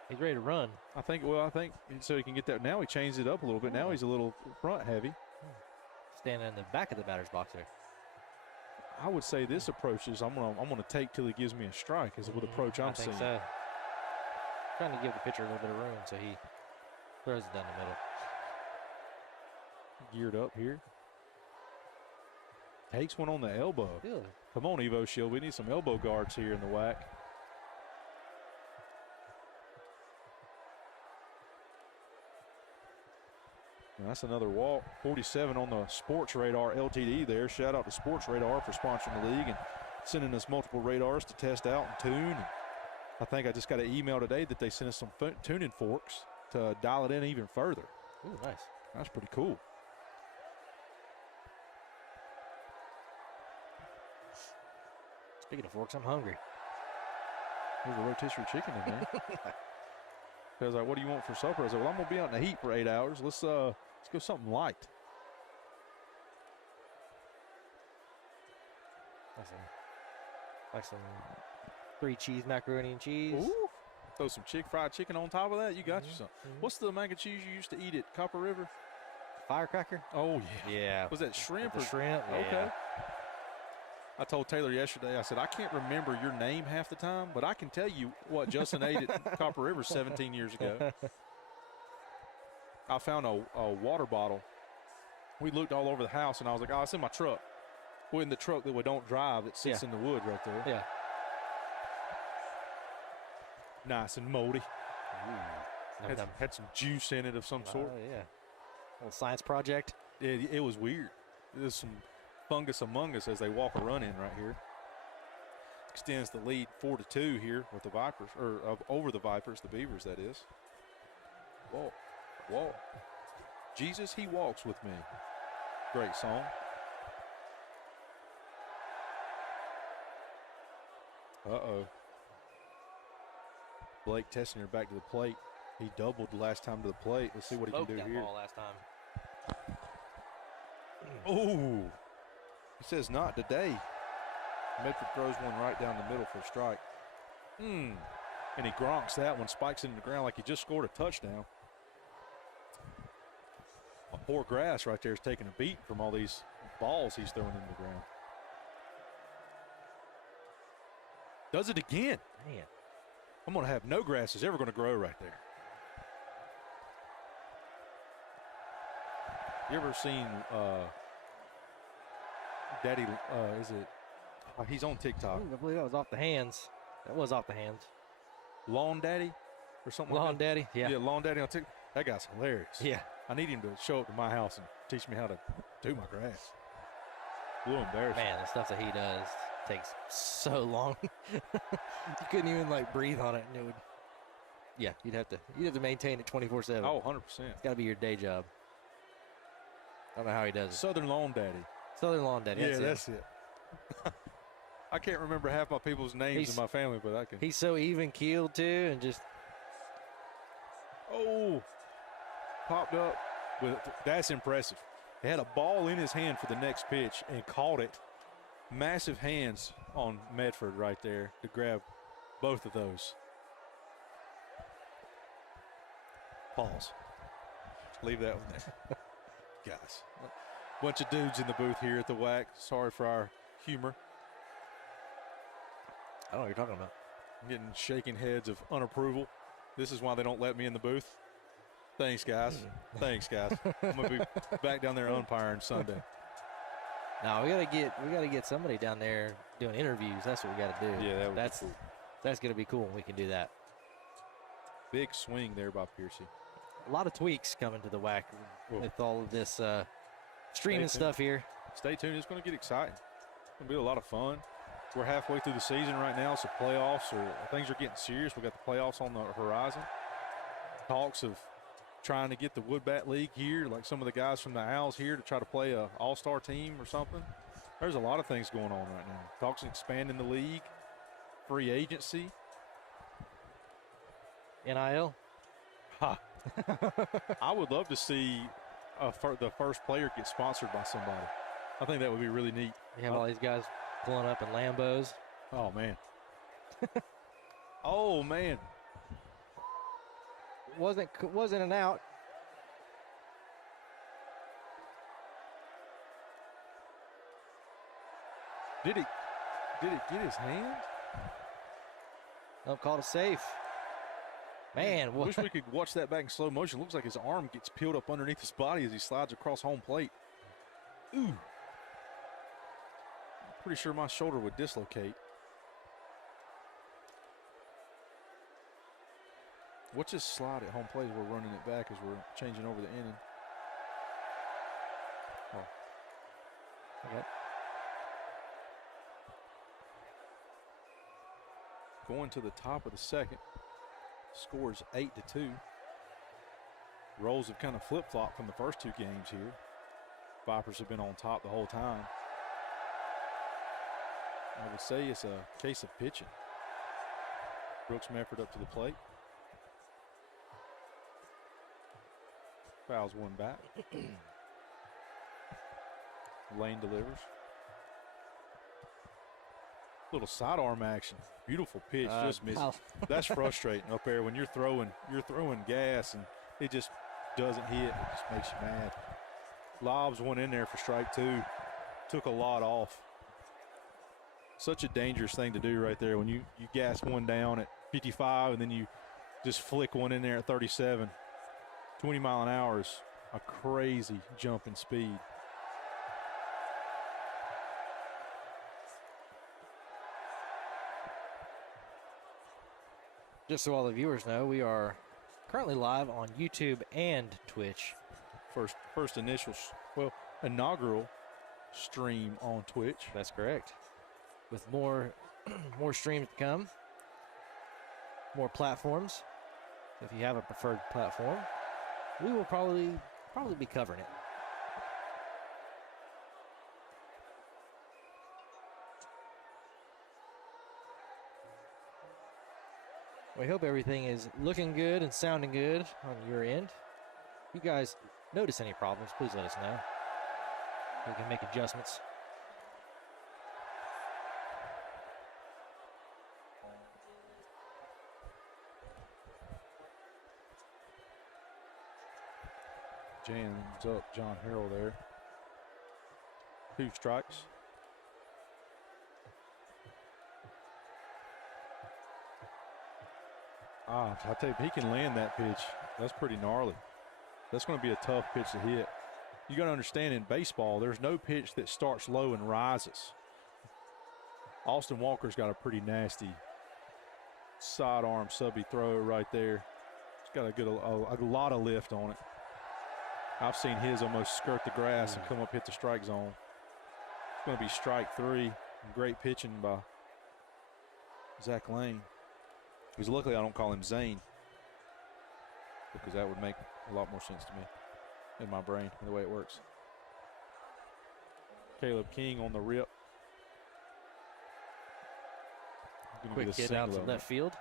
He's ready to run. I think so he can get that. Now he changed it up a little bit. Now he's a little front heavy. Standing in the back of the batter's box there. I would say this approach is I'm gonna take till he gives me a strike is what approach I'm seeing. So. Trying to give the pitcher a little bit of room so he throws it down the middle. Geared up here. Takes one on the elbow. Good. Come on, Evo Shield. We need some elbow guards here in the WAC. And that's another walk. 47 on the Sports Radar LTD there. Shout out to Sports Radar for sponsoring the league and sending us multiple radars to test out and tune. And I think I just got an email today that they sent us some tuning forks to dial it in even further. Ooh, nice. That's pretty cool. Speaking of forks, I'm hungry. There's a rotisserie chicken in there. I was like, what do you want for supper? I was like, well, I'm going to be out in the heat for 8 hours. Let's go something light. Like some 3 cheese macaroni and cheese. Ooh. Throw some fried chicken on top of that. You got you something. What's the mac and cheese you used to eat at Copper River? Firecracker? Oh, yeah. Yeah. Was that shrimp or shrimp? Okay. Yeah. I told Taylor yesterday, I said, I can't remember your name half the time, but I can tell you what Justin ate at Copper River 17 years ago. I found a water bottle. We looked all over the house, and I was like, oh, it's in my truck. Well, in the truck that we don't drive that sits in the wood right there. Yeah. Nice and moldy. Ooh. Had some juice in it of some sort. Oh, yeah. Little science project. It was weird. There's some fungus among us as they walk a run in right here. Extends the lead 4-2 here with the Vipers, or over the Vipers, the Beavers, that is. Walk, walk. Jesus, he walks with me. Great song. Uh-oh. Blake testing her back to the plate. He doubled the last time to the plate. Let's see what he can do that here. ball last time. Oh, he says not today. Medford throws one right down the middle for a strike. And he gronks that one, spikes it in the ground like he just scored a touchdown. A poor grass right there is taking a beat from all these balls he's throwing into the ground. Does it again. Man. I'm going to have no grass is ever going to grow right there. You ever seen Daddy, is it, he's on TikTok. I believe that was off the hands. That was off the hands. Lawn Daddy or something Lawn like that? Daddy, yeah. Yeah, Lawn Daddy on TikTok. That guy's hilarious. Yeah. I need him to show up to my house and teach me how to do my grass. A little embarrassing. Man, the stuff that he does takes so long. You couldn't even like breathe on it, and it would. Yeah, you'd have to maintain it 24/7. Oh, 100%. It's got to be your day job. I don't know how he does it. Southern Lawn Daddy. Southern Lawn Daddy. That's it. I can't remember half my people's names in my family, but I can. He's so even keeled too, and just. Oh, popped up. That's impressive. He had a ball in his hand for the next pitch and caught it. Massive hands on Medford right there to grab both of those. Pause. Leave that one there. Guys, bunch of dudes in the booth here at the WAC. Sorry for our humor. I don't know what you're talking about. I'm getting shaking heads of unapproval. This is why they don't let me in the booth. Thanks, guys. Thanks, guys. I'm gonna be back down there umpiring Sunday. No, we gotta get somebody down there doing interviews. That's what we gotta do. Yeah, that's gonna be cool when we can do that. Big swing there by Piercy. A lot of tweaks coming to the WAC with all of this streaming stuff here. Stay tuned. It's going to get exciting. It's going to be a lot of fun. We're halfway through the season right now, so playoffs things are getting serious. We got the playoffs on the horizon. Talks of trying to get the Woodbat League here, like some of the guys from the Owls here, to try to play a all-star team or something. There's a lot of things going on right now. Talks of expanding the league, free agency. NIL. Ha. I would love to see the first player get sponsored by somebody. I think that would be really neat. You have all these guys pulling up in Lambos. Oh, man. Oh, man. Wasn't an out. Did it get his hand? No, called a safe. Man, I wish we could watch that back in slow motion. Looks like his arm gets peeled up underneath his body as he slides across home plate. Ooh. I'm pretty sure my shoulder would dislocate. Watch this slide at home plate as we're running it back as we're changing over the inning. Oh. Okay. Going to the top of the second. Scores 8-2. Roles have kind of flip-flopped from the first two games here. Vipers have been on top the whole time. I would say it's a case of pitching. Brooks Medford up to the plate. Fouls one back. Lane delivers. Little sidearm action. Beautiful pitch, just missed. That's frustrating up there when you're throwing gas and it just doesn't hit. It just makes you mad. Lobs one in there for strike two. Took a lot off. Such a dangerous thing to do right there when you gas one down at 55 and then you just flick one in there at 37. 20 mile an hour is a crazy jump in speed. Just so all the viewers know, we are currently live on YouTube and Twitch. First inaugural stream on Twitch. That's correct. With more streams to come, more platforms. If you have a preferred platform, we will probably be covering it. We hope everything is looking good and sounding good on your end. If you guys notice any problems, please let us know. We can make adjustments. Jams up John Harrell there. 2 strikes. I tell you, if he can land that pitch, that's pretty gnarly. That's going to be a tough pitch to hit. You got to understand, in baseball, there's no pitch that starts low and rises. Austin Walker's got a pretty nasty sidearm subby throw right there. It's got a lot of lift on it. I've seen his almost skirt the grass and come up hit the strike zone. It's going to be strike 3. Great pitching by Zach Lane. Because luckily I don't call him Zane, because that would make a lot more sense to me in my brain, the way it works. Caleb King on the rip. Quick hit out to left field.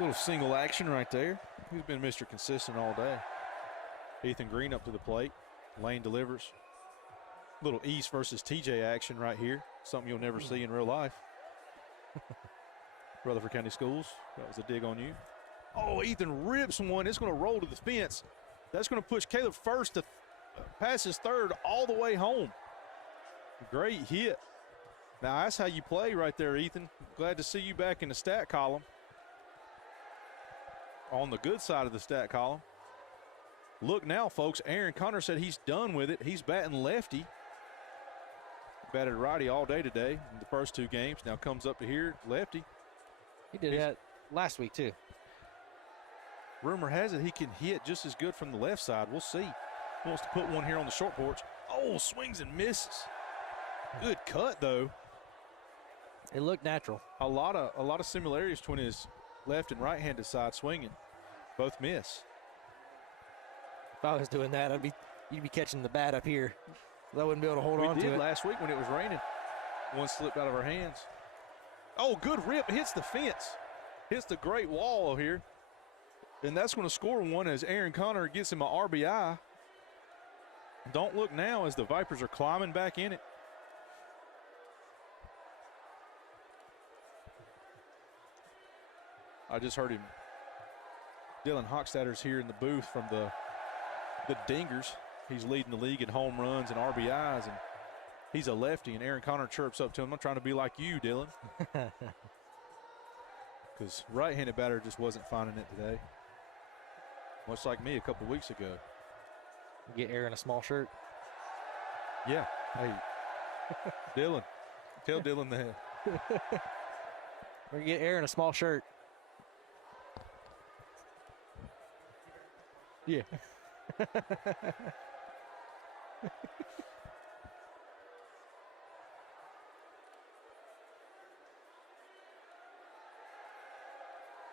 Little single action right there. He's been Mr. Consistent all day. Ethan Green up to the plate. Lane delivers. Little East versus TJ action right here. Something you'll never see in real life. Rutherford County Schools, that was a dig on you. Oh, Ethan rips one. It's going to roll to the fence. That's going to push Caleb first to pass his third all the way home. Great hit. Now, that's how you play right there, Ethan. Glad to see you back in the stat column. On the good side of the stat column. Look now, folks. Aaron Connor said he's done with it. He's batting lefty. Batted righty all day today in the first 2 games. Now comes up to here, lefty. He did that last week, too. Rumor has it he can hit just as good from the left side. We'll see. Wants to put one here on the short porch. Oh, swings and misses. Good cut, though. It looked natural. A lot of similarities between his left and right-handed side swinging. Both miss. If I was doing that, you'd be catching the bat up here. I wouldn't be able to hold on to it. We did last week when it was raining. One slipped out of our hands. Oh, good rip. Hits the fence. Hits the great wall here. And that's going to score one as Aaron Connor gets him an RBI. Don't look now as the Vipers are climbing back in it. I just heard him. Dylan Hochstadter's here in the booth from the Dingers. He's leading the league in home runs and RBIs, and he's a lefty, and Aaron Connor chirps up to him, I'm trying to be like you, Dylan. Because right-handed batter just wasn't finding it today. Much like me a couple weeks ago. Get Aaron a small shirt. Yeah. Hey, Dylan. Tell Dylan that. We're going to get Aaron a small shirt. Yeah.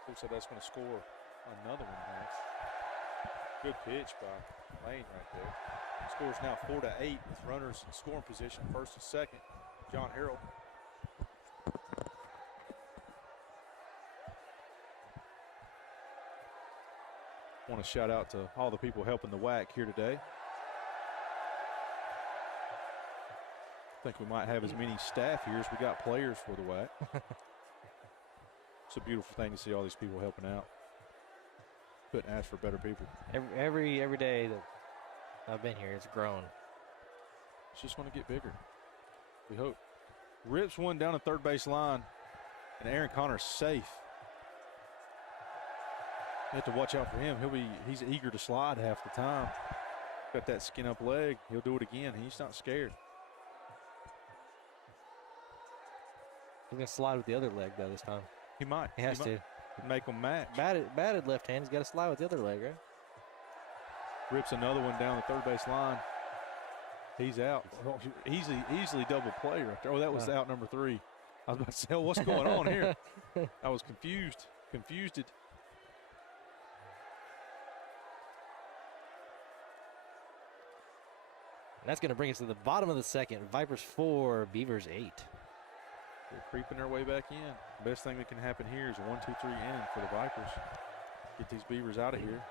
Looks like that's going to score another one, Max. Good pitch by Lane right there. Scores now 4-8 with runners in scoring position, first and second. John Harrell. Want to shout out to all the people helping the WAC here today. I think we might have as many staff here as we got players for the WAC. It's a beautiful thing to see all these people helping out. Couldn't ask for better people. Every day that I've been here, it's grown. It's just going to get bigger. We hope. Rips one down the third base line, and Aaron Connor's safe. You have to watch out for him. He's eager to slide half the time. Got that skin up leg. He'll do it again. He's not scared. He's going to slide with the other leg, though, this time. He might. He has to. Make them match. Batted left hand. He's got to slide with the other leg, right? Rips another one down the third base line. He's out. Easily double play right there. Oh, that was out number 3. I was about to say, oh, what's going on here? I was confused. Confused. And that's going to bring us to the bottom of the second. Vipers 4, Beavers 8. They're creeping their way back in. Best thing that can happen here is a 1-2-3 inning for the Vipers. Get these Beavers out of here.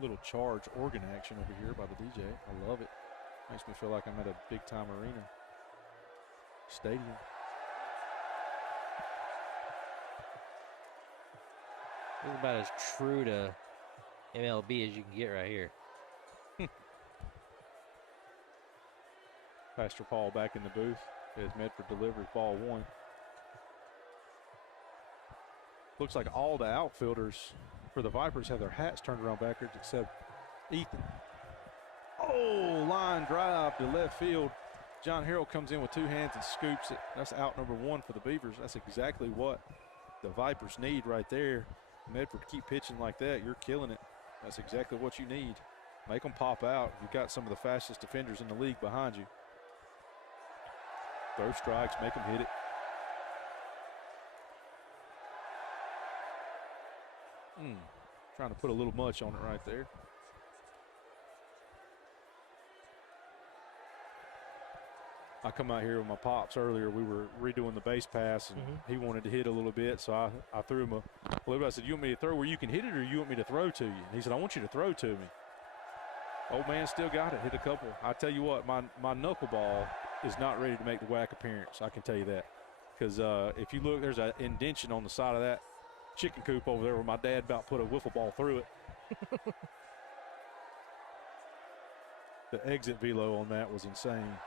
Little charge organ action over here by the DJ. I love it. Makes me feel like I'm at a big-time arena. Stadium. This is about as true to MLB as you can get right here. Pastor Paul back in the booth as Medford delivers ball 1. Looks like all the outfielders for the Vipers have their hats turned around backwards except Ethan. Oh, line drive to left field. John Harrell comes in with 2 hands and scoops it. That's out number 1 for the Beavers. That's exactly what the Vipers need right there. Medford, keep pitching like that. You're killing it. That's exactly what you need. Make them pop out. You've got some of the fastest defenders in the league behind you. Throw strikes, make them hit it. Trying to put a little much on it right there. I come out here with my pops earlier. We were redoing the base pass, and he wanted to hit a little bit, so I threw him a little bit. I said, you want me to throw where you can hit it, or you want me to throw to you? And he said, I want you to throw to me. Old man still got it, hit a couple. I tell you what, my knuckleball is not ready to make the WAC appearance. I can tell you that. Because if you look, there's an indention on the side of that chicken coop over there where my dad about put a wiffle ball through it. The exit velo on that was insane.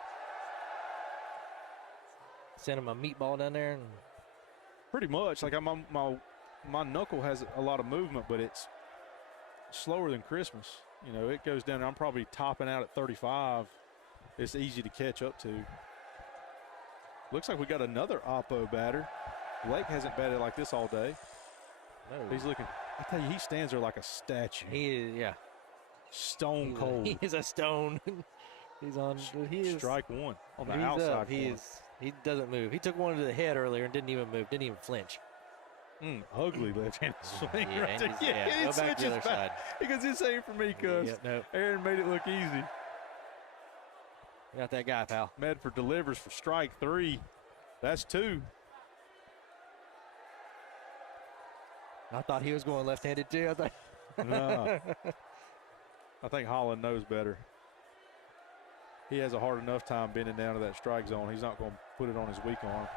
Send him a meatball down there. And pretty much. Like my knuckle has a lot of movement, but it's slower than Christmas. You know, it goes down. I'm probably topping out at 35. It's easy to catch up to. Looks like we got another Oppo batter. Blake hasn't batted like this all day. no. He's looking. I tell you, he stands there like a statue. He is, yeah. Stone cold. He is a stone. He's on. He is strike 1 on the he's outside up. corner. He doesn't move. He took one to the head earlier and didn't even move. Didn't even flinch. Ugly left-handed swing Yeah, right there. yeah, go back to the other side. Because this ain't for me, cuz. Yeah, no. Aaron made it look easy. Got that guy, pal. Medford delivers for strike 3. That's 2. I thought he was going left-handed too. I thought. No. I think Holland knows better. He has a hard enough time bending down to that strike zone. He's not going to put it on his weak arm.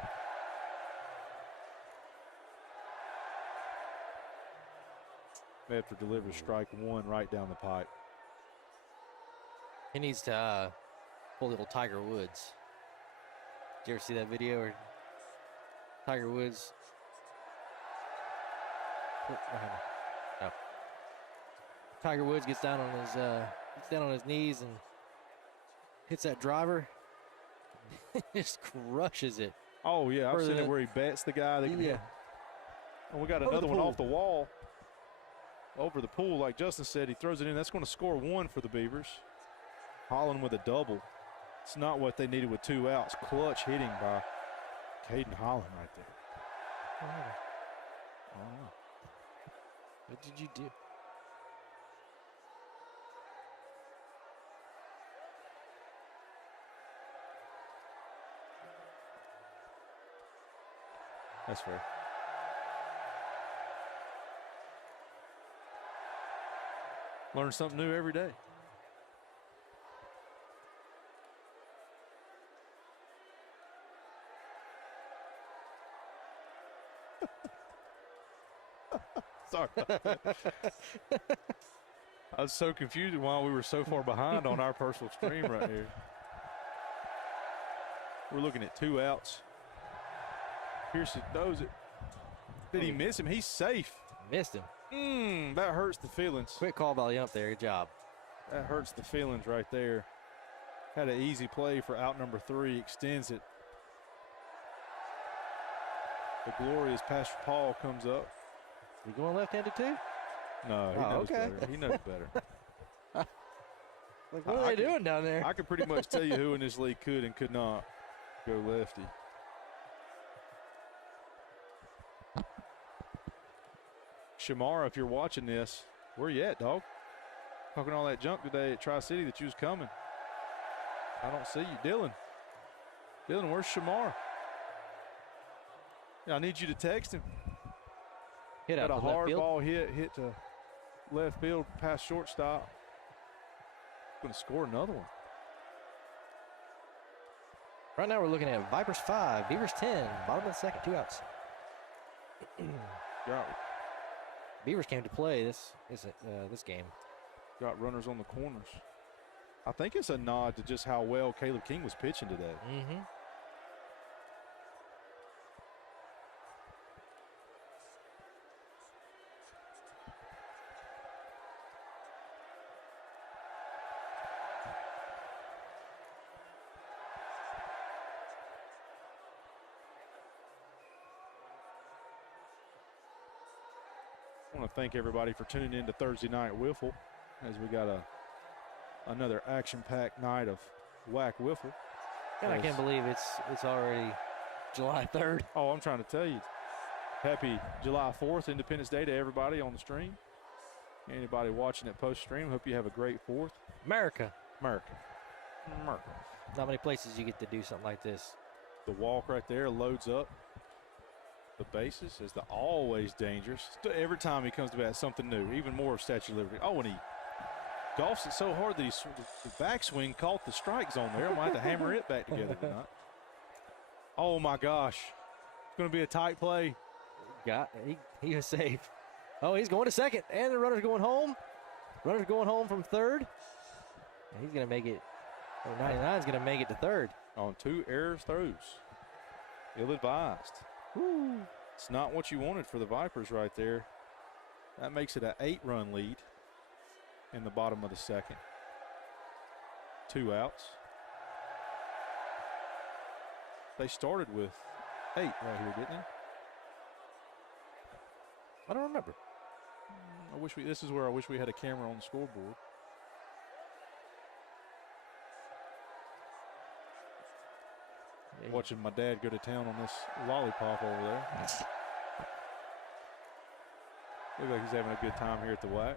Medford delivers strike 1 right down the pipe. He needs to pull a little Tiger Woods. Did you ever see that video or Tiger Woods? No. Tiger Woods gets down on his knees and hits that driver. Just crushes it. Oh yeah, I've seen it where he bats the guy. That can hit. And we got another one off the wall. Over the pool, like Justin said, he throws it in. That's going to score 1 for the Beavers. Holland with a double. It's not what they needed with 2 outs. Clutch hitting by Caden Holland right there. Oh. What did you do? That's fair. Learn something new every day. Sorry about that. I was so confused while we were so far behind on our personal stream right here. We're looking at 2 outs. Pearson throws it. Did he miss him? He's safe. Missed him. That hurts the feelings. Quick call by the ump there. Good job. That hurts the feelings right there. Had an easy play for out number 3. Extends it. The glorious Pastor Paul comes up. You going left-handed too? No, he knows better. He knows better. Like, what are they doing down there? I can pretty much tell you who in this league could and could not go lefty. Shamara, if you're watching this, where you at, dog? talking all that junk today at Tri-City that you was coming. I don't see you. Dylan, where's Shamar? Yeah, I need you to text him. Hit out Got a to left hard field. ball hit to left field past shortstop. Going to score another one. Right now we're looking at Vipers 5, Beavers 10, bottom of the second, 2 outs. Beavers came to play this game. Got runners on the corners. I think it's a nod to just how well Caleb King was pitching today. Mm-hmm. I want to thank everybody for tuning in to Thursday Night Wiffle as we got another action-packed night of WAC Wiffle. And I can't believe it's already July 3rd. Oh, I'm trying to tell you. Happy July 4th, Independence Day to everybody on the stream. Anybody watching it post-stream, hope you have a great 4th. America. America. Not many places you get to do something like this. The walk right there loads up the bases is the always dangerous. Every time he comes to bat, something new, even more of Statue of Liberty. Oh, and he golfs it so hard that the backswing caught the strike zone there. I might have to hammer it back together tonight. Oh, my gosh. It's going to be a tight play. He was safe. Oh, he's going to second, and the runner's going home. Runner's going home from third. And he's going to make it. 99 is going to make it to third. On 2 errors throws. Ill-advised. Woo. It's not what you wanted for the Vipers right there. That makes it an 8-run lead in the bottom of the second. 2 outs. They started with 8 right here, didn't they? I don't remember. This is where I wish we had a camera on the scoreboard. Watching my dad go to town on this lollipop over there. Looks like he's having a good time here at the WAC.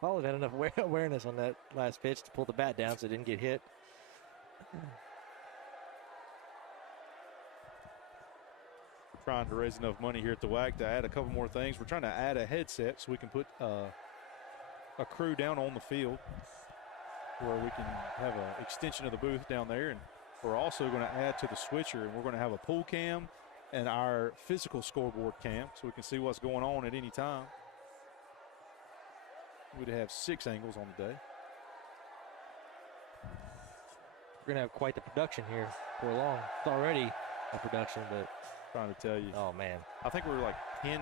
Paul had enough awareness on that last pitch to pull the bat down so it didn't get hit. We're trying to raise enough money here at the WAC to add a couple more things. We're trying to add a headset so we can put a crew down on the field where we can have an extension of the booth down there. And we're also going to add to the switcher, and we're going to have a pool cam and our physical scoreboard cam so we can see what's going on at any time. We'd have 6 angles on the day. We're going to have quite the production here for long. It's already a production, but. Trying to tell you. Oh, man. I think we're like 10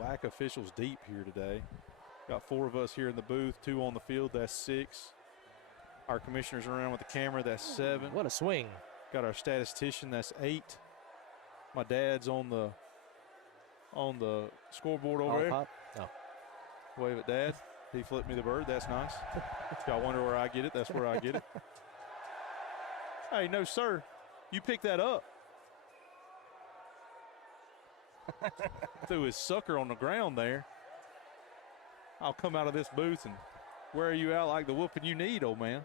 WAC officials deep here today. Got 4 of us here in the booth, 2 on the field. That's 6. Our commissioner's around with the camera. That's 7. What a swing. Got our statistician. That's 8. My dad's on the scoreboard over there. Pop? No. Wave at Dad. He flipped me the bird. That's nice. If y'all wonder where I get it, that's where I get it. Hey, no, sir. You picked that up. Threw his sucker on the ground there. I'll come out of this booth and wear you out like the whooping you need, old man.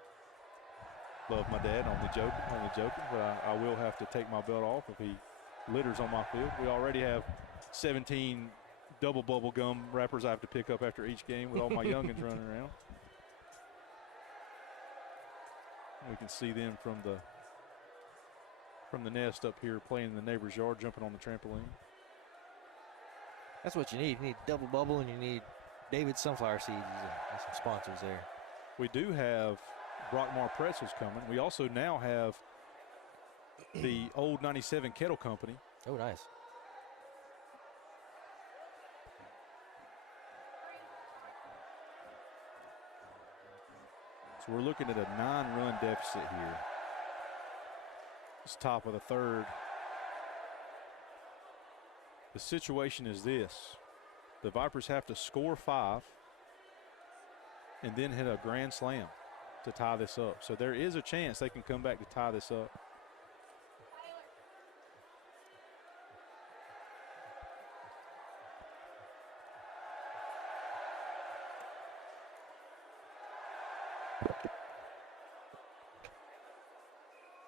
Love my dad, only joking, but I will have to take my belt off if he litters on my field. We already have 17 double bubble gum wrappers I have to pick up after each game with all my youngins running around. We can see them from the nest up here playing in the neighbor's yard, jumping on the trampoline. That's what you need. You need double bubble, and you need David sunflower seeds and some sponsors there. We do have Brockmar pretzels coming. We also now have the old 97 Kettle Company. Oh, nice. So we're looking at a 9-run deficit here. It's top of the third. The situation is this. The Vipers have to score 5 and then hit a grand slam to tie this up. So there is a chance they can come back to tie this up.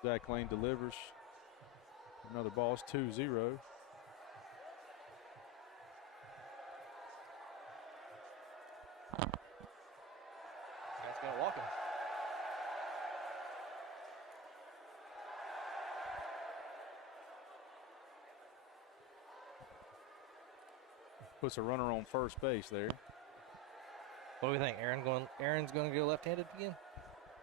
Zach Lane delivers. Another ball is 2-0. That's going to walk him. Puts a runner on first base there. What do we think? Aaron's going to go left-handed again?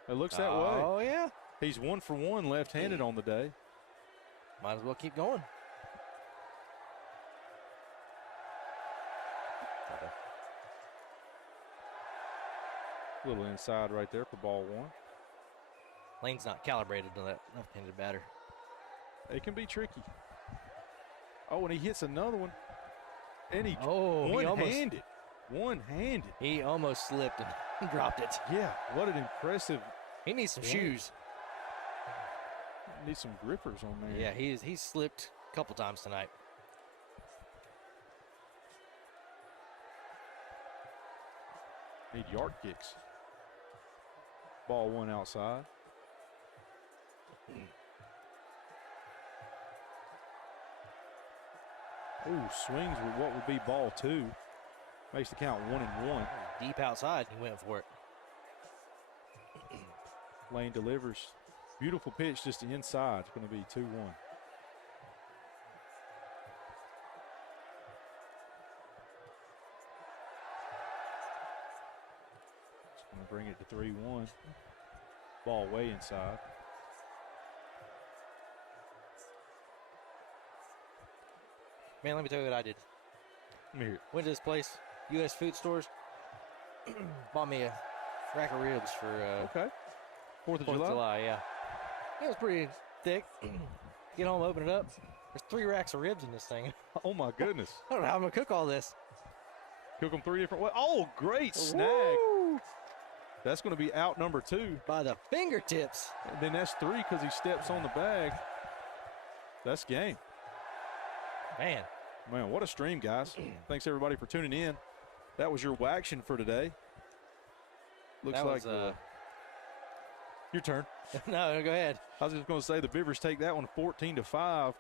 It looks that way. Oh, yeah. He's 1 for 1 left-handed on the day. Might as well keep going. A little inside right there for ball 1. Lane's not calibrated to that left-handed batter. It can be tricky. Oh, and he hits another one. And he one-handed. One-handed. He almost slipped and dropped it. Yeah, what an impressive. He needs some swing. shoes. Need some grippers on there. Yeah, he's slipped a couple times tonight. Need yard kicks. Ball 1 outside. Ooh, swings with what would be ball 2. Makes the count 1-1. Deep outside, he went for it. Lane delivers. Beautiful pitch just to inside. It's going to be 2-1. It's going to bring it to 3-1. Ball way inside. Man, let me tell you what I did. Let me hear it. Went to this place, U.S. food stores. Bought me a rack of ribs for Okay. 4th of 4th July? of July, yeah. It was pretty thick. Get home, open it up. There's 3 racks of ribs in this thing. Oh, my goodness. I don't know how I'm going to cook all this. Cook them 3 different ways. Oh, great snag. Woo! That's going to be out number 2. By the fingertips. And then that's 3 because he steps on the bag. That's game. Man, what a stream, guys. Thanks, everybody, for tuning in. That was your WAC for today. Looks That like was, your turn. No, go ahead. I was just going to say the Beavers take that one 14-5.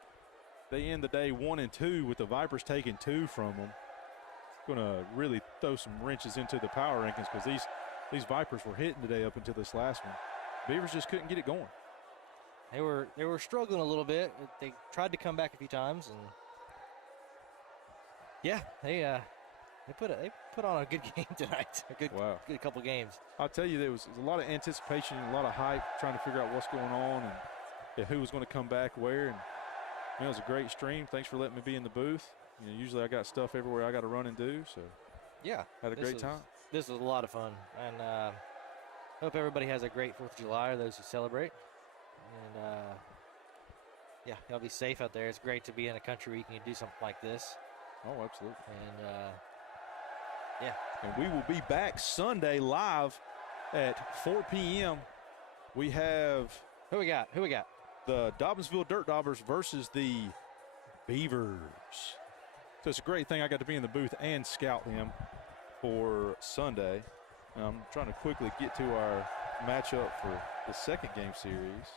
They end the day 1-2 with the Vipers taking 2 from them. Going to really throw some wrenches into the power rankings because these Vipers were hitting today up until this last one. Beavers just couldn't get it going. They were struggling a little bit. They tried to come back a few times, and yeah, they put on a good game tonight. A good couple games. I'll tell you, there was a lot of anticipation, a lot of hype, trying to figure out what's going on and who was going to come back where. And it was a great stream. Thanks for letting me be in the booth. Usually I got stuff everywhere I got to run and do. So yeah, had a great time. This was a lot of fun, and hope everybody has a great 4th of July, or those who celebrate. And yeah, y'all be safe out there. It's great to be in a country where you can do something like this. Oh, absolutely. And yeah. And we will be back Sunday live at 4 p.m. We have Who we got? the Dobbinsville Dirt Daubers versus the Beavers. So it's a great thing I got to be in the booth and scout them for Sunday. I'm trying to quickly get to our matchup for the second game series.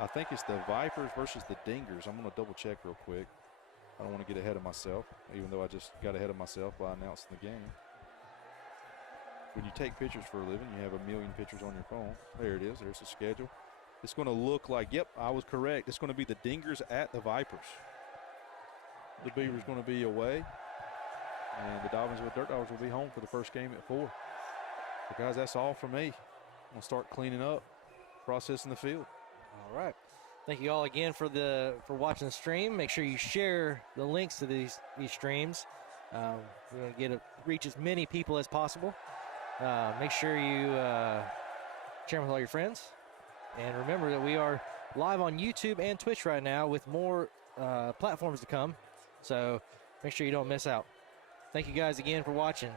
I think it's the Vipers versus the Dingers. I'm going to double check real quick. I don't want to get ahead of myself, even though I just got ahead of myself by announcing the game. When you take pictures for a living, you have a million pictures on your phone. There it is. There's the schedule. It's going to look like, yep, I was correct. It's going to be the Dingers at the Vipers. The Beavers going to be away, and the Dobbinsville Dirt Dogs will be home for the first game at 4. So, guys, that's all for me. I'm going to start cleaning up, processing the field. All right. Thank you all again for watching the stream. Make sure you share the links to these streams. We're going to reach as many people as possible. Make sure you share them with all your friends. And remember that we are live on YouTube and Twitch right now with more platforms to come. So make sure you don't miss out. Thank you guys again for watching.